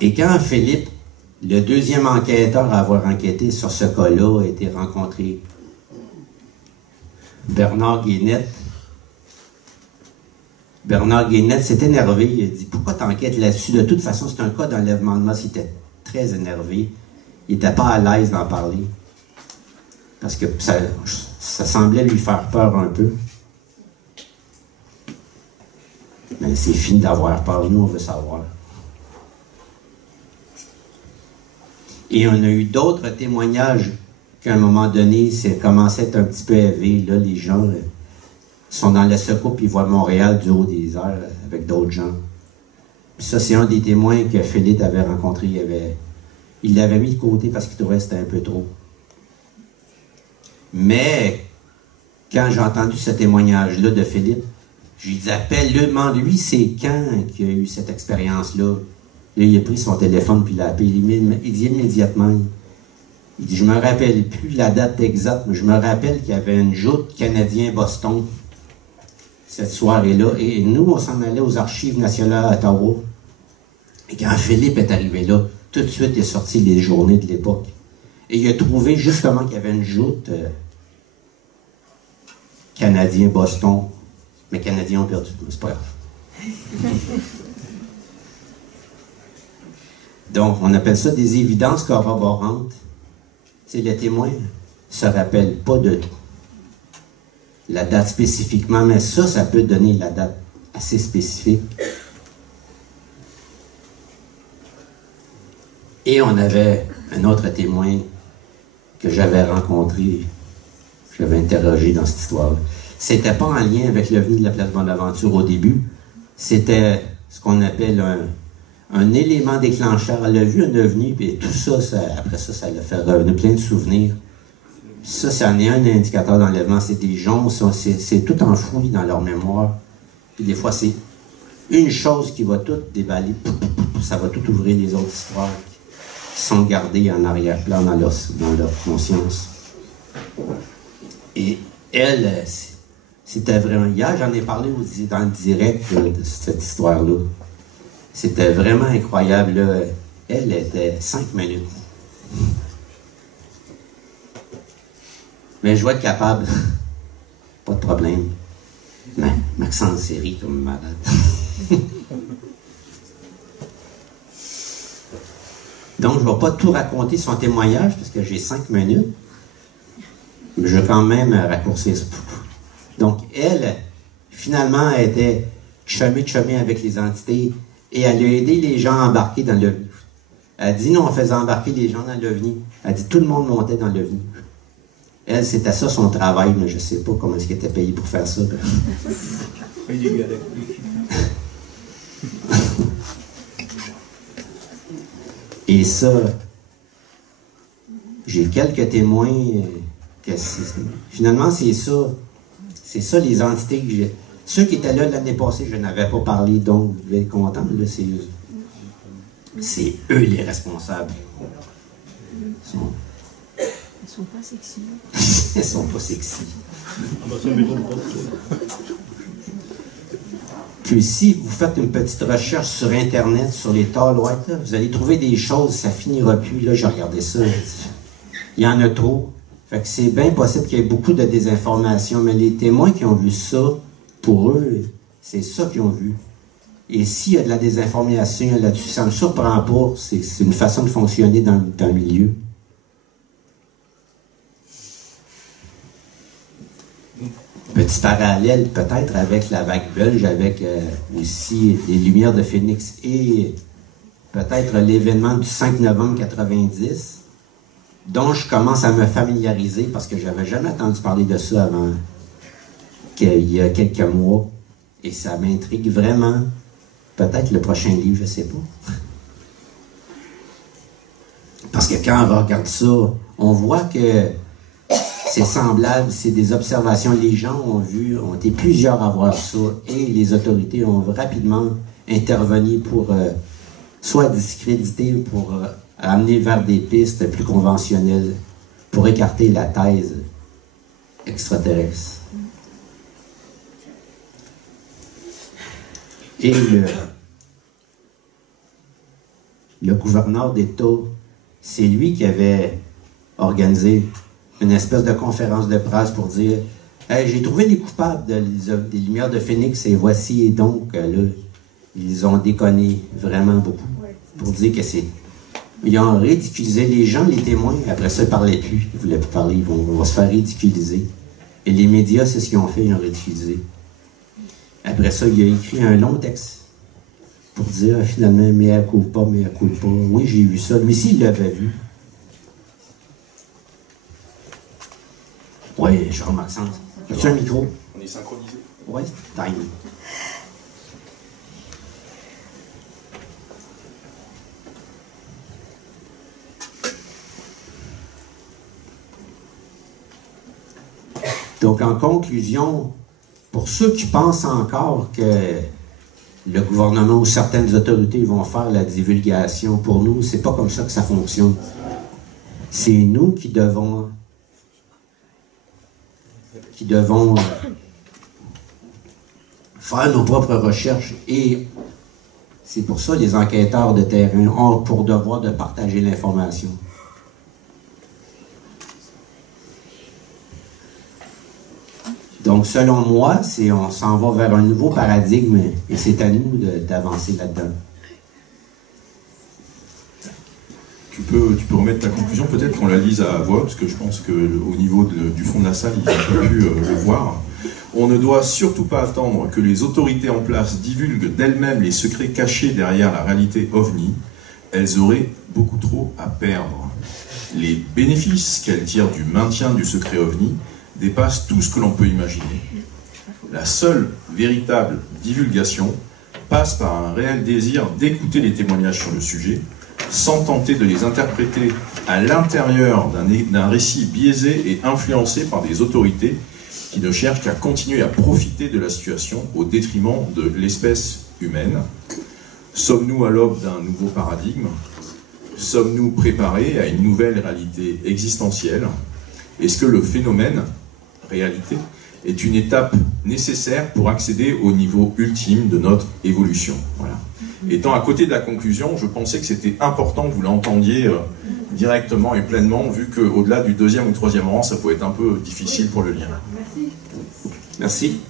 Et quand Philippe, le deuxième enquêteur à avoir enquêté sur ce cas-là, a été rencontré, Bernard Guénette s'est énervé. Il a dit, pourquoi t'enquêtes là-dessus? De toute façon, c'est un cas d'enlèvement de masse. Il était très énervé. Il n'était pas à l'aise d'en parler. Parce que ça semblait lui faire peur un peu. Mais c'est fini d'avoir peur. Nous, on veut savoir. Et on a eu d'autres témoignages qu'à un moment donné, c'est commencé à être un petit peu élevé. Là, les gens sont dans le secours puis ils voient Montréal du haut des airs avec d'autres gens. Puis ça, c'est un des témoins que Philippe avait rencontré. Il l'avait mis de côté parce qu'il trouvait que c'était un peu trop. Mais quand j'ai entendu ce témoignage-là de Philippe, je lui ai dit, appelle-le, demande-lui c'est quand qu'il a eu cette expérience-là. Là, il a pris son téléphone puis il l'a appelé. Il dit immédiatement. Il dit, je me rappelle plus la date exacte, mais je me rappelle qu'il y avait une joute Canadien-Boston cette soirée-là. Et nous, on s'en allait aux Archives nationales à Ottawa. Et quand Philippe est arrivé là, tout de suite, il est sorti les journées de l'époque. Et il a trouvé justement qu'il y avait une joute Canadien-Boston. Mais les Canadiens ont perdu, mais c'est pas grave. Donc, on appelle ça des évidences corroborantes. C'est le témoin ne se rappelle pas de tout. La date spécifiquement, mais ça peut donner la date assez spécifique. Et on avait un autre témoin que j'avais rencontré, que j'avais interrogé dans cette histoire. C'était pas en lien avec l'OVNI de la place Bonaventure au début. C'était ce qu'on appelle un élément déclencheur. Elle a vu un OVNI, puis tout ça, après ça, ça l'a fait revenir plein de souvenirs. Ça, ça en est un indicateur d'enlèvement. C'est des gens, c'est tout enfoui dans leur mémoire. Puis des fois, c'est une chose qui va tout déballer. Ça va tout ouvrir les autres histoires qui sont gardées en arrière-plan dans leur conscience. Et elle, c'était vraiment... Hier, j'en ai parlé dans le direct de cette histoire-là. C'était vraiment incroyable, là. Elle était 5 minutes. Mais je vais être capable. Pas de problème. Mais Maxence série comme malade. Donc, je ne vais pas tout raconter son témoignage parce que j'ai 5 minutes. Mais je vais quand même raccourcir ça. Donc, elle, finalement, elle était chumée avec les entités et elle a aidé les gens à embarquer dans l'OVNI. Elle dit, nous, on faisait embarquer les gens dans l'OVNI. Elle dit, tout le monde montait dans l'OVNI. Elle, c'était ça son travail, mais je ne sais pas comment est-ce qu'elle était payée pour faire ça. Et ça, j'ai quelques témoins que finalement, c'est ça. C'est ça les entités que j'ai. Ceux qui étaient là l'année passée, je n'avais pas parlé, donc vous devez être contents. Là, c'est eux les responsables. Ils sont pas sexy. Ils sont pas sexy. Puis si vous faites une petite recherche sur Internet, sur les Tall White, là, vous allez trouver des choses, ça finira plus. Là, j'ai regardé ça. Il y en a trop. Fait que c'est bien possible qu'il y ait beaucoup de désinformation, mais les témoins qui ont vu ça, pour eux, c'est ça qu'ils ont vu. Et s'il y a de la désinformation là-dessus, ça ne me surprend pas. C'est une façon de fonctionner dans le milieu. Petit parallèle peut-être avec la vague belge, avec aussi les Lumières de Phoenix et peut-être l'événement du 5 novembre 1990, dont je commence à me familiariser parce que je n'avais jamais entendu parler de ça avant qu'il y a quelques mois. Et ça m'intrigue vraiment. Peut-être le prochain livre, je ne sais pas. Parce que quand on regarde ça, on voit que c'est semblable, c'est des observations. Les gens ont été plusieurs à voir ça et les autorités ont rapidement intervenu pour soit discréditer, pour amener vers des pistes plus conventionnelles, pour écarter la thèse extraterrestre. Et le gouverneur d'État, c'est lui qui avait organisé une espèce de conférence de presse pour dire hey, j'ai trouvé les coupables des Lumières de Phoenix et voici, et donc là, ils ont déconné vraiment beaucoup pour dire que c'est. Ils ont ridiculisé les gens, les témoins, après ça, ils ne parlaient plus, ils ne voulaient plus parler, ils vont se faire ridiculiser. Et les médias, c'est ce qu'ils ont fait, ils ont ridiculisé. Après ça, il a écrit un long texte pour dire finalement, mea culpa, mea culpa. Oui, j'ai vu ça. Lui aussi, il l'avait vu. Oui, Charles-Maxence. As-tu un micro? On est synchronisé. Oui, time. Donc, en conclusion, pour ceux qui pensent encore que le gouvernement ou certaines autorités vont faire la divulgation, pour nous, c'est pas comme ça que ça fonctionne. C'est nous qui devons faire nos propres recherches. Et c'est pour ça que les enquêteurs de terrain ont pour devoir de partager l'information. Donc, selon moi, on s'en va vers un nouveau paradigme et c'est à nous d'avancer là-dedans. Tu peux remettre ta conclusion, peut-être qu'on la lise à voix, parce que je pense qu'au niveau du fond de la salle, ils n'ont pas pu le voir. On ne doit surtout pas attendre que les autorités en place divulguent d'elles-mêmes les secrets cachés derrière la réalité OVNI. Elles auraient beaucoup trop à perdre. Les bénéfices qu'elles tirent du maintien du secret OVNI dépasse tout ce que l'on peut imaginer. La seule véritable divulgation passe par un réel désir d'écouter les témoignages sur le sujet, sans tenter de les interpréter à l'intérieur d'un récit biaisé et influencé par des autorités qui ne cherchent qu'à continuer à profiter de la situation au détriment de l'espèce humaine. Sommes-nous à l'aube d'un nouveau paradigme? Sommes-nous préparés à une nouvelle réalité existentielle? Est-ce que le phénomène réalité est une étape nécessaire pour accéder au niveau ultime de notre évolution? Voilà. Étant à côté de la conclusion, je pensais que c'était important que vous l'entendiez directement et pleinement, vu qu'au-delà du deuxième ou troisième rang, ça pouvait être un peu difficile pour le lire. Merci. Merci.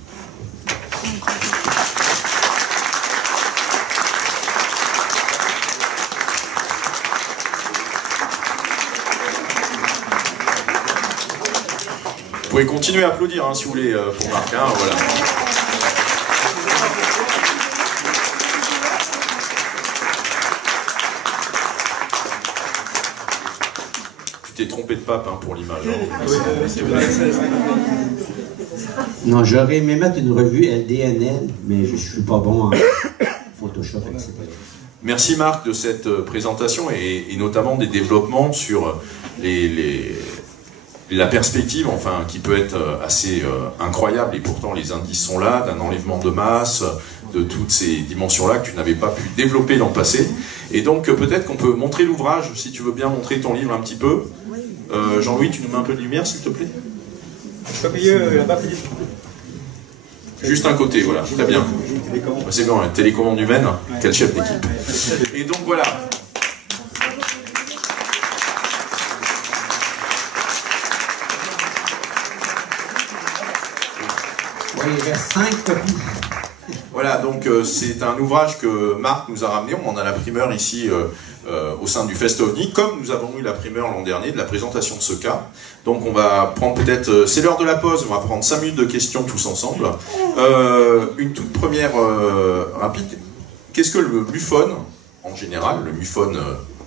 Vous pouvez continuer à applaudir hein, si vous voulez pour Marc. Hein, voilà. Tu t'es trompé de pape hein, pour l'image. Hein. Non, j'aurais aimé mettre une revue LDNL, mais je ne suis pas bon en Photoshop, etc. Merci Marc de cette présentation et notamment des développements sur la perspective, enfin, qui peut être assez incroyable, et pourtant les indices sont là, d'un enlèvement de masse, de toutes ces dimensions-là que tu n'avais pas pu développer dans le passé. Et donc peut-être qu'on peut montrer l'ouvrage, si tu veux bien montrer ton livre un petit peu. Jean-Louis, tu nous mets un peu de lumière, s'il te plaît. Juste un côté, voilà, très bien. C'est bien, une télécommande humaine, quel chef d'équipe. Et donc voilà. Il reste 5 copies. Voilà, donc c'est un ouvrage que Marc nous a ramené. On en a la primeur ici au sein du Fest OVNI, comme nous avons eu la primeur l'an dernier de la présentation de ce cas. Donc on va prendre peut-être, c'est l'heure de la pause, on va prendre 5 minutes de questions tous ensemble. Une toute première rapide. Qu'est-ce que le MUFON, en général, le MUFON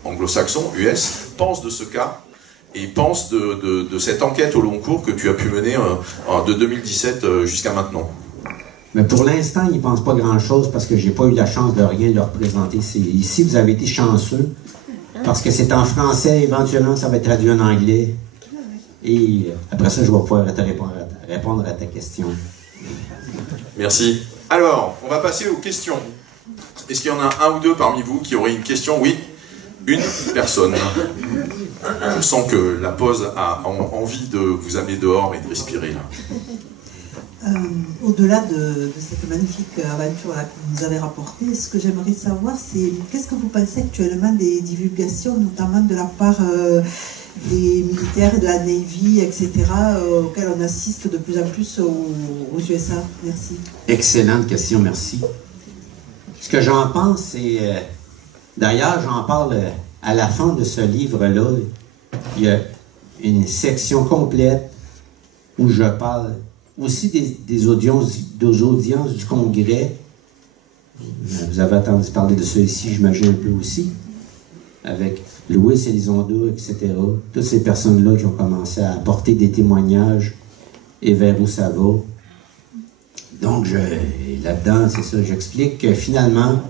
anglo-saxon, US, pense de ce cas et pense de cette enquête au long cours que tu as pu mener de 2017 jusqu'à maintenant? Mais pour l'instant, ils ne pensent pas grand-chose parce que j'ai pas eu la chance de rien leur présenter. Ici, vous avez été chanceux parce que c'est en français, éventuellement, ça va être traduit en anglais. Et après ça, je vais pouvoir te répondre à ta question. Merci. Alors, on va passer aux questions. Est-ce qu'il y en a un ou deux parmi vous qui auraient une question? Oui, une personne. Je sens que la pause a envie de vous amener dehors et de respirer là. Au-delà de cette magnifique aventure là, que vous nous avez rapportée, ce que j'aimerais savoir, c'est qu'est-ce que vous pensez actuellement des divulgations, notamment de la part des militaires, de la Navy, etc., auxquelles on assiste de plus en plus aux USA? Merci. Excellente question, merci. Ce que j'en pense, c'est... d'ailleurs, j'en parle à la fin de ce livre-là. Il y a une section complète où je parle aussi des audiences du Congrès. Vous avez entendu parler de ça ici, j'imagine un peu aussi, avec Louis Elizondo, etc. Toutes ces personnes-là qui ont commencé à apporter des témoignages et vers où ça va. Donc, là-dedans, c'est ça, j'explique que finalement,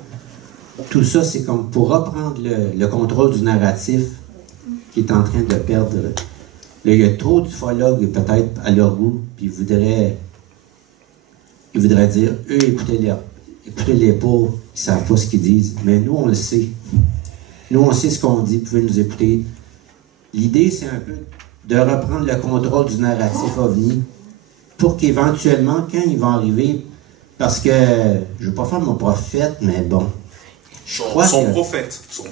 tout ça, c'est comme pour reprendre le contrôle du narratif qui est en train de perdre. Là, il y a trop d'ufologues, peut-être, à leur goût, puis ils voudraient dire, eux, écoutez-les pas, ils ne savent pas ce qu'ils disent. Mais nous, on le sait. Nous, on sait ce qu'on dit, vous pouvez nous écouter. L'idée, c'est un peu de reprendre le contrôle du narratif OVNI pour qu'éventuellement, quand ils vont arriver, parce que, je ne veux pas faire mon prophète, mais bon. Son prophète. C'est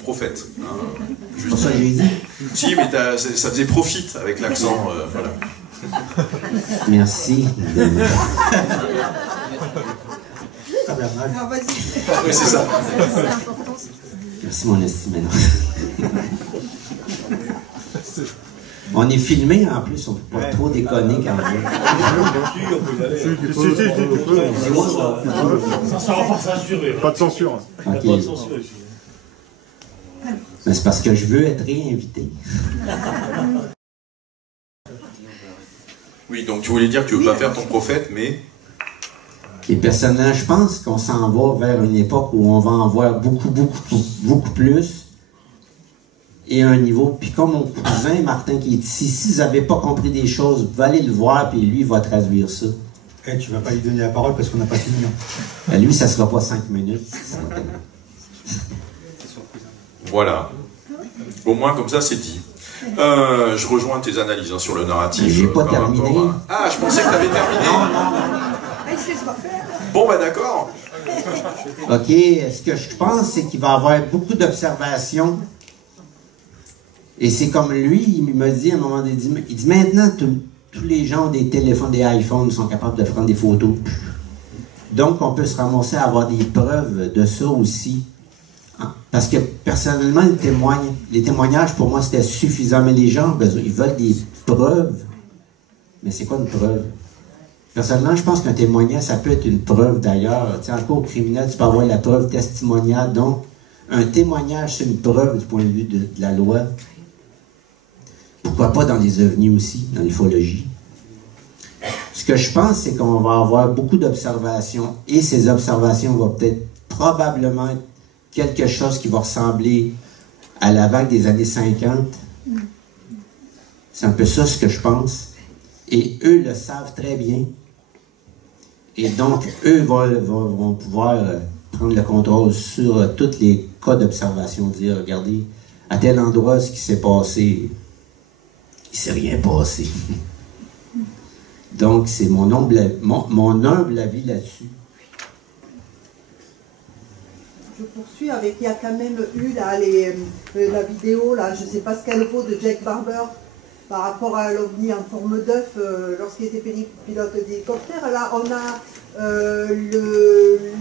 pas ça que j'ai dit. Si, mais ça faisait profite avec l'accent, voilà. Merci. Ah, vas-y. Oui, c'est ça. Merci, mon estimé. On est filmé en plus, on ne peut pas trop déconner quand même. Ça sera pas censuré. Pas de censure. Ok. Mais c'est parce que je veux être réinvité. Oui, donc tu voulais dire que tu ne veux pas faire ton prophète, mais... Et personnellement, je pense qu'on s'en va vers une époque où on va en voir beaucoup plus. Et à un niveau, puis comme mon cousin Martin qui est ici, si vous n'avez pas compris des choses, vous pouvez aller le voir, puis lui, il va traduire ça. Hey, tu vas pas lui donner la parole parce qu'on n'a pas fini. Lui, ça ne sera pas 5 minutes. Voilà. Au moins, comme ça, c'est dit. Je rejoins tes analyses sur le narratif. J'ai pas terminé. Ah, je pensais que tu avais terminé. Bon, bah d'accord. OK, ce que je pense, c'est qu'il va y avoir beaucoup d'observations. Et c'est comme lui, il me dit à un moment donné, il dit maintenant, tous les gens ont des téléphones, des iPhones, sont capables de prendre des photos. Donc, on peut se ramasser à avoir des preuves de ça aussi. Parce que, personnellement, les témoignages, pour moi, c'était suffisant. Mais les gens, ils veulent des preuves. Mais c'est quoi une preuve? Personnellement, je pense qu'un témoignage, ça peut être une preuve d'ailleurs. Tu sais, en cours criminel, tu peux avoir la preuve testimoniale. Donc, un témoignage, c'est une preuve du point de vue de la loi. Pourquoi pas dans les ovnis aussi, dans l'ufologie? Ce que je pense, c'est qu'on va avoir beaucoup d'observations. Et ces observations vont peut-être probablement être quelque chose qui va ressembler à la vague des années 50. C'est un peu ça ce que je pense. Et eux le savent très bien. Et donc, eux vont pouvoir prendre le contrôle sur tous les cas d'observation. Dire, regardez, à tel endroit, ce qui s'est passé, il ne s'est rien passé. Donc, c'est mon humble avis là-dessus. Je poursuis avec, il y a quand même eu là, la vidéo, là, je ne sais pas ce qu'elle vaut, de Jack Barber par rapport à l'OVNI en forme d'œuf lorsqu'il était pilote d'hélicoptère. Là, on a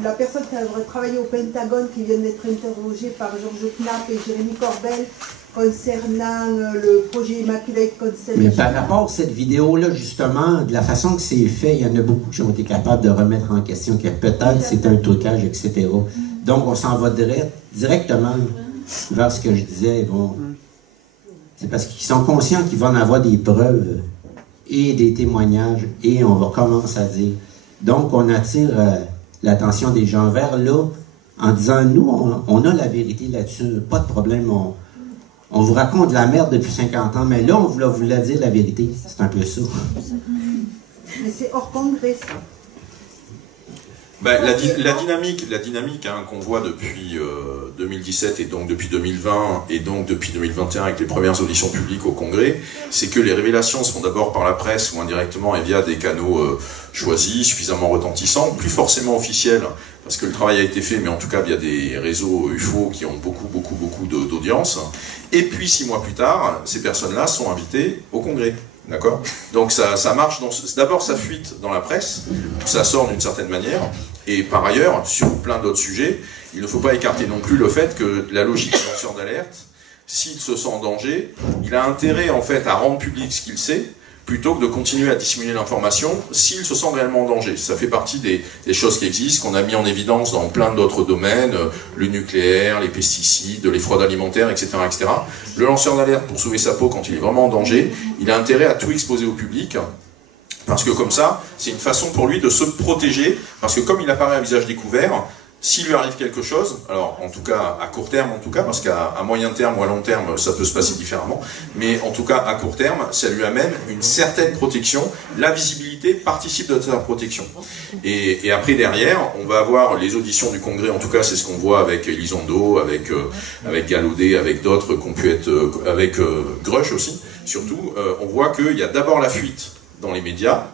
la personne qui a travaillé au Pentagone qui vient d'être interrogée par Georges Knapp et Jérémy Corbel concernant le projet Immaculate Constellation. Mais par rapport à cette vidéo-là, justement, de la façon que c'est fait, il y en a beaucoup qui ont été capables de remettre en question que peut-être c'est un trucage, etc. Donc, on s'en va directement vers ce que je disais. C'est parce qu'ils sont conscients qu'ils vont en avoir des preuves et des témoignages, et on va commencer à dire. Donc, on attire l'attention des gens vers là, en disant, nous, on a la vérité là-dessus, pas de problème, on vous raconte de la merde depuis 50 ans, mais là, on voulait dire la vérité. C'est un peu ça. Mais c'est hors congrès, ça. Ben, la dynamique qu'on voit depuis 2017 et donc depuis 2020 et donc depuis 2021 avec les premières auditions publiques au Congrès, c'est que les révélations se font d'abord par la presse ou indirectement et via des canaux choisis, suffisamment retentissants, plus forcément officiels, parce que le travail a été fait, mais en tout cas via des réseaux UFO qui ont beaucoup d'audience. Et puis 6 mois plus tard, ces personnes-là sont invitées au Congrès. D'accord? Donc ça marche, d'abord ça fuite dans la presse, ça sort d'une certaine manière, et par ailleurs, sur plein d'autres sujets, il ne faut pas écarter non plus le fait que la logique du lanceur d'alerte, s'il se sent en danger, il a intérêt en fait à rendre public ce qu'il sait, plutôt que de continuer à dissimuler l'information s'il se sent réellement en danger. Ça fait partie des choses qui existent, qu'on a mis en évidence dans plein d'autres domaines, le nucléaire, les pesticides, les fraudes alimentaires, etc., etc. Le lanceur d'alerte, pour sauver sa peau quand il est vraiment en danger, il a intérêt à tout exposer au public Parce que comme ça, c'est une façon pour lui de se protéger, parce que comme il apparaît à visage découvert, s'il lui arrive quelque chose, alors en tout cas à court terme en tout cas, parce qu'à moyen terme ou à long terme ça peut se passer différemment, mais en tout cas à court terme, ça lui amène une certaine protection. La visibilité participe de sa protection. Et après derrière, on va avoir les auditions du Congrès, en tout cas c'est ce qu'on voit avec Elizondo, avec Gallaudet, avec d'autres qui ont pu être, avec Grush aussi, surtout, on voit qu'il y a d'abord la fuite dans les médias,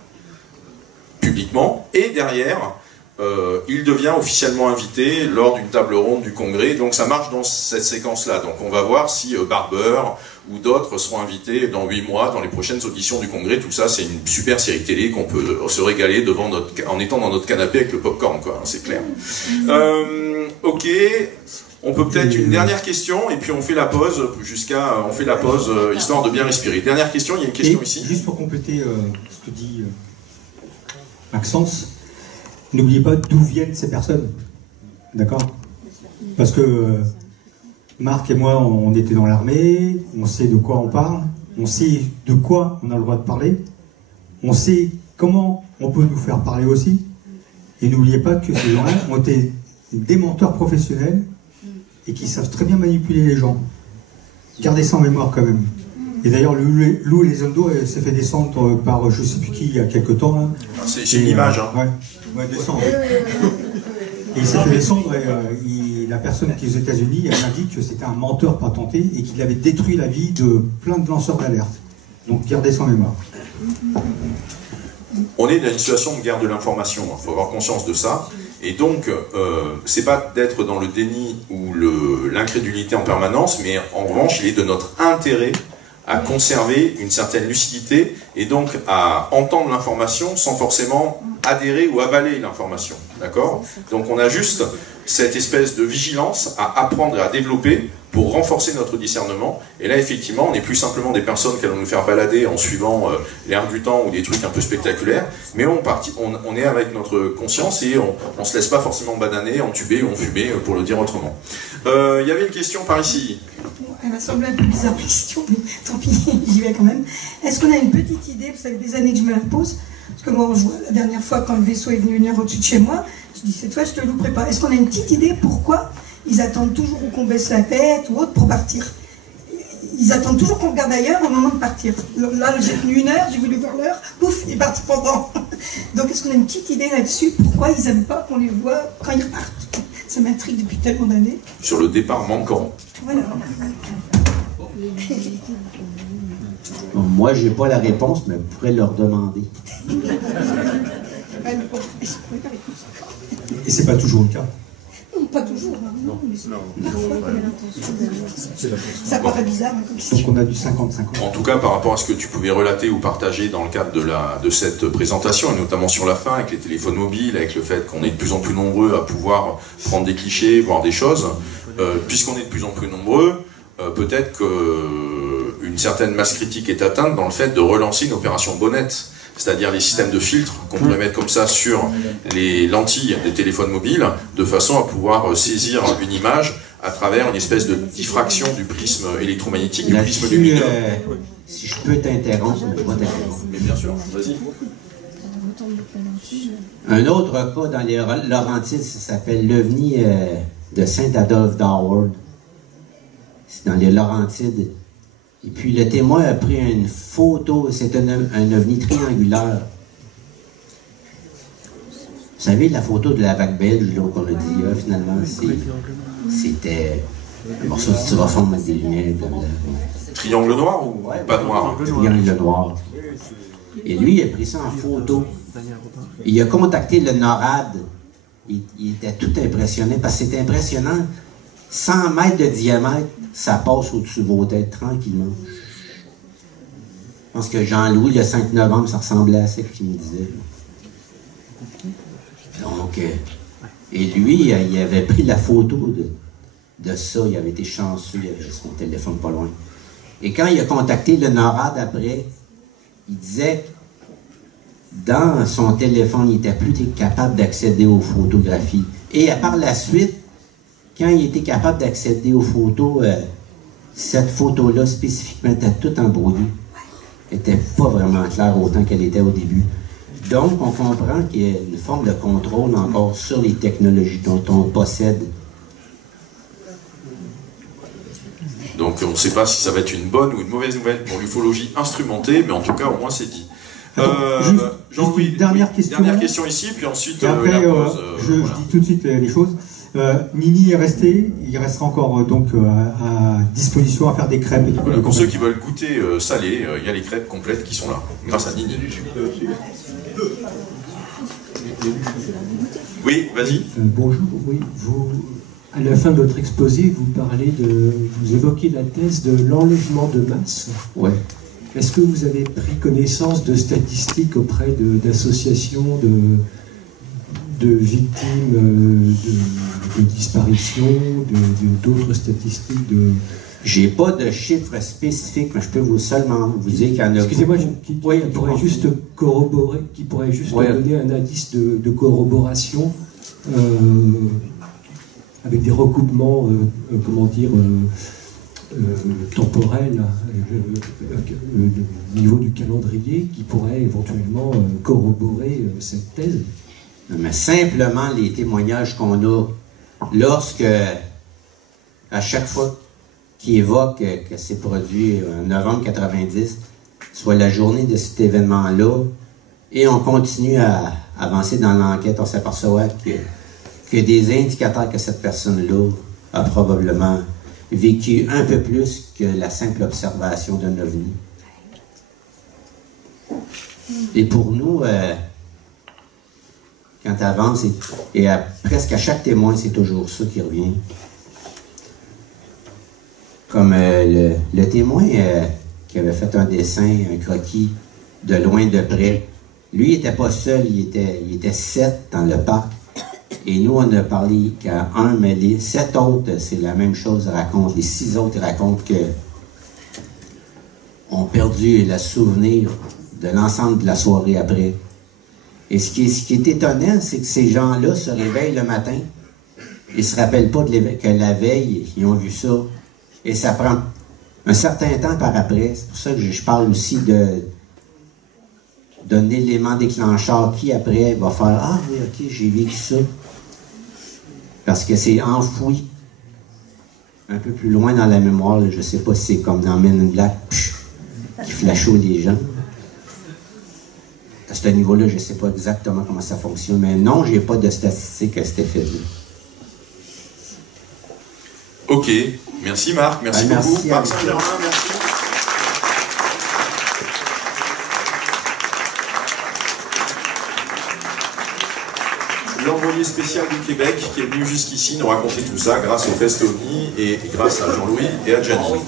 publiquement, et derrière, il devient officiellement invité lors d'une table ronde du Congrès, donc ça marche dans cette séquence-là. Donc on va voir si Barber ou d'autres seront invités dans 8 mois, dans les prochaines auditions du Congrès. Tout ça, c'est une super série télé qu'on peut se régaler devant en étant dans notre canapé avec le popcorn, quoi, hein, c'est clair. Ok, on peut peut-être une dernière question, et puis on fait la pause, histoire de bien respirer. Dernière question, il y a une question ici. Juste pour compléter ce que dit Maxence, n'oubliez pas d'où viennent ces personnes, d'accord? Parce que Marc et moi, on était dans l'armée, on sait de quoi on parle, on sait de quoi on a le droit de parler, on sait comment on peut nous faire parler aussi, et n'oubliez pas que ces gens-là ont été des menteurs professionnels et qui savent très bien manipuler les gens. Gardez ça en mémoire quand même. Et d'ailleurs, Lou Elizondo s'est fait descendre par je sais plus qui il y a quelques temps. Là. C'est une image, hein. Ouais, descendre. Et il s'est fait descendre et la personne qui est aux États-Unis, elle indique que c'était un menteur patenté et qu'il avait détruit la vie de plein de lanceurs d'alerte. Donc gardez ça en mémoire. On est dans une situation de guerre de l'information, il faut avoir conscience de ça. Et donc, c'est pas d'être dans le déni ou l'incrédulité en permanence, mais en revanche, il est de notre intérêt à conserver une certaine lucidité et donc à entendre l'information sans forcément adhérer ou avaler l'information, d'accord? Donc on a juste cette espèce de vigilance à apprendre et à développer pour renforcer notre discernement, et là effectivement on n'est plus simplement des personnes qui allons nous faire balader en suivant l'air du temps ou des trucs un peu spectaculaires, mais on est avec notre conscience et on ne se laisse pas forcément bananer, entuber ou enfumer pour le dire autrement. Il y avait une question par ici. Elle m'a semblé un peu bizarre la question, mais tant pis, j'y vais quand même. Est-ce qu'on a une petite idée, ça fait des années que je me la pose, parce que moi, la dernière fois, quand le vaisseau est venu une heure au-dessus de chez moi, je dis, cette fois, je te louperai pas. Est-ce qu'on a une petite idée pourquoi ils attendent toujours qu'on baisse la tête ou autre pour partir? Ils attendent toujours qu'on regarde ailleurs au moment de partir. Là, j'ai tenu une heure, j'ai voulu voir l'heure, pouf, il est parti pendant. Donc, est-ce qu'on a une petite idée là-dessus, pourquoi ils n'aiment pas qu'on les voit quand ils repartent? Ça m'intrigue depuis tellement d'années. Sur le départ manquant. Voilà. Bon, moi, j'ai pas la réponse, mais je pourrais leur demander. Et c'est pas toujours le cas. Pas toujours, hein. Non. Parfois, ça paraît bizarre. Donc on a du 50-50. En tout cas, par rapport à ce que tu pouvais relater ou partager dans le cadre de cette présentation, et notamment sur la fin, avec les téléphones mobiles, avec le fait qu'on est de plus en plus nombreux à pouvoir prendre des clichés, voir des choses, puisqu'on est de plus en plus nombreux, peut-être qu'une certaine masse critique est atteinte dans le fait de relancer une opération bonnette. C'est-à-dire les systèmes de filtres qu'on pourrait mettre comme ça sur les lentilles des téléphones mobiles, de façon à pouvoir saisir une image à travers une espèce de diffraction du prisme électromagnétique, du prisme lumineux. Si je peux t'interrompre, je vais t'interrompre. Mais bien sûr, vas-y. Un autre cas dans les Laurentides, ça s'appelle l'OVNI de Saint-Adolphe d'Howard. C'est dans les Laurentides. Et puis le témoin a pris une photo, c'est un ovni triangulaire. Vous savez, la photo de la vague belge, qu'on a dit, finalement, c'était un morceau de styrofoam avec des lunettes. Triangle noir ou pas noir? Triangle noir. Et lui, il a pris ça en photo. Il a contacté le NORAD. Il était tout impressionné, parce que c'est impressionnant. 100 mètres de diamètre, ça passe au-dessus de vos têtes tranquillement. Je pense que Jean-Louis, le 5 novembre, ça ressemblait à ça qu'il me disait. Donc, et lui, il avait pris la photo de ça. Il avait été chanceux, il avait son téléphone pas loin. Et quand il a contacté le NORAD après, il disait dans son téléphone, il n'était plus capable d'accéder aux photographies. Et par la suite, quand il était capable d'accéder aux photos, cette photo-là spécifiquement était toute embrouillée. Elle n'était pas vraiment claire autant qu'elle était au début. Donc, on comprend qu'il y a une forme de contrôle encore sur les technologies dont on possède. Donc on ne sait pas si ça va être une bonne ou une mauvaise nouvelle pour l'ufologie instrumentée, mais en tout cas au moins c'est dit. Jean-Louis, dernière question ici, puis ensuite et après, la pause. Je dis tout de suite les choses. Nini est resté, il restera encore donc à disposition à faire des crêpes. Voilà, pour ceux qui veulent goûter salé, il y a les crêpes complètes qui sont là, grâce à Nini. Oui, vas-y. Bonjour, oui, à la fin de votre exposé, vous évoquez la thèse de l'enlèvement de masse. Ouais. Est-ce que vous avez pris connaissance de statistiques auprès d'associations de victimes de disparition, d'autres statistiques J'ai pas de chiffres spécifiques, mais je peux seulement vous dire qu'il y en a. Excusez-moi, qui pourrait juste corroborer, qui pourrait juste donner un indice de corroboration avec des recoupements, temporels au niveau du calendrier qui pourrait éventuellement corroborer cette thèse. Mais simplement les témoignages qu'on a lorsque, à chaque fois qu'il évoque que c'est produit en novembre 90, soit la journée de cet événement-là, et on continue à avancer dans l'enquête, on s'aperçoit que des indicateurs que cette personne-là a probablement vécu un peu plus que la simple observation d'un ovni. Et pour nous, quand tu avances, presque à chaque témoin, c'est toujours ça qui revient. Comme le témoin qui avait fait un dessin, un croquis, de loin, de près. Lui, il n'était pas seul, il était 7 dans le parc. Et nous, on a parlé qu'à 1, mais les 7 autres, c'est la même chose, racontent. Les 6 autres racontent que ont perdu le souvenir de l'ensemble de la soirée après. Et ce qui est étonnant, c'est que ces gens-là se réveillent le matin et ne se rappellent pas que la veille, ils ont vu ça. Et ça prend un certain temps par après. C'est pour ça que je parle aussi d'un élément déclencheur qui, après, va faire « Ah oui, ok, j'ai vécu ça. » Parce que c'est enfoui un peu plus loin dans la mémoire. Là, je ne sais pas si c'est comme dans Men in Black qui flashait les gens. À ce niveau-là, je ne sais pas exactement comment ça fonctionne. Mais non, je n'ai pas de statistiques à cet effet-là. Ok. Merci Marc. Merci beaucoup. Merci Marc Saint-Germain, merci. L'envoyé spécial du Québec qui est venu jusqu'ici nous raconter tout ça grâce au Fest OVNI et grâce à Jean-Louis et à Gianni.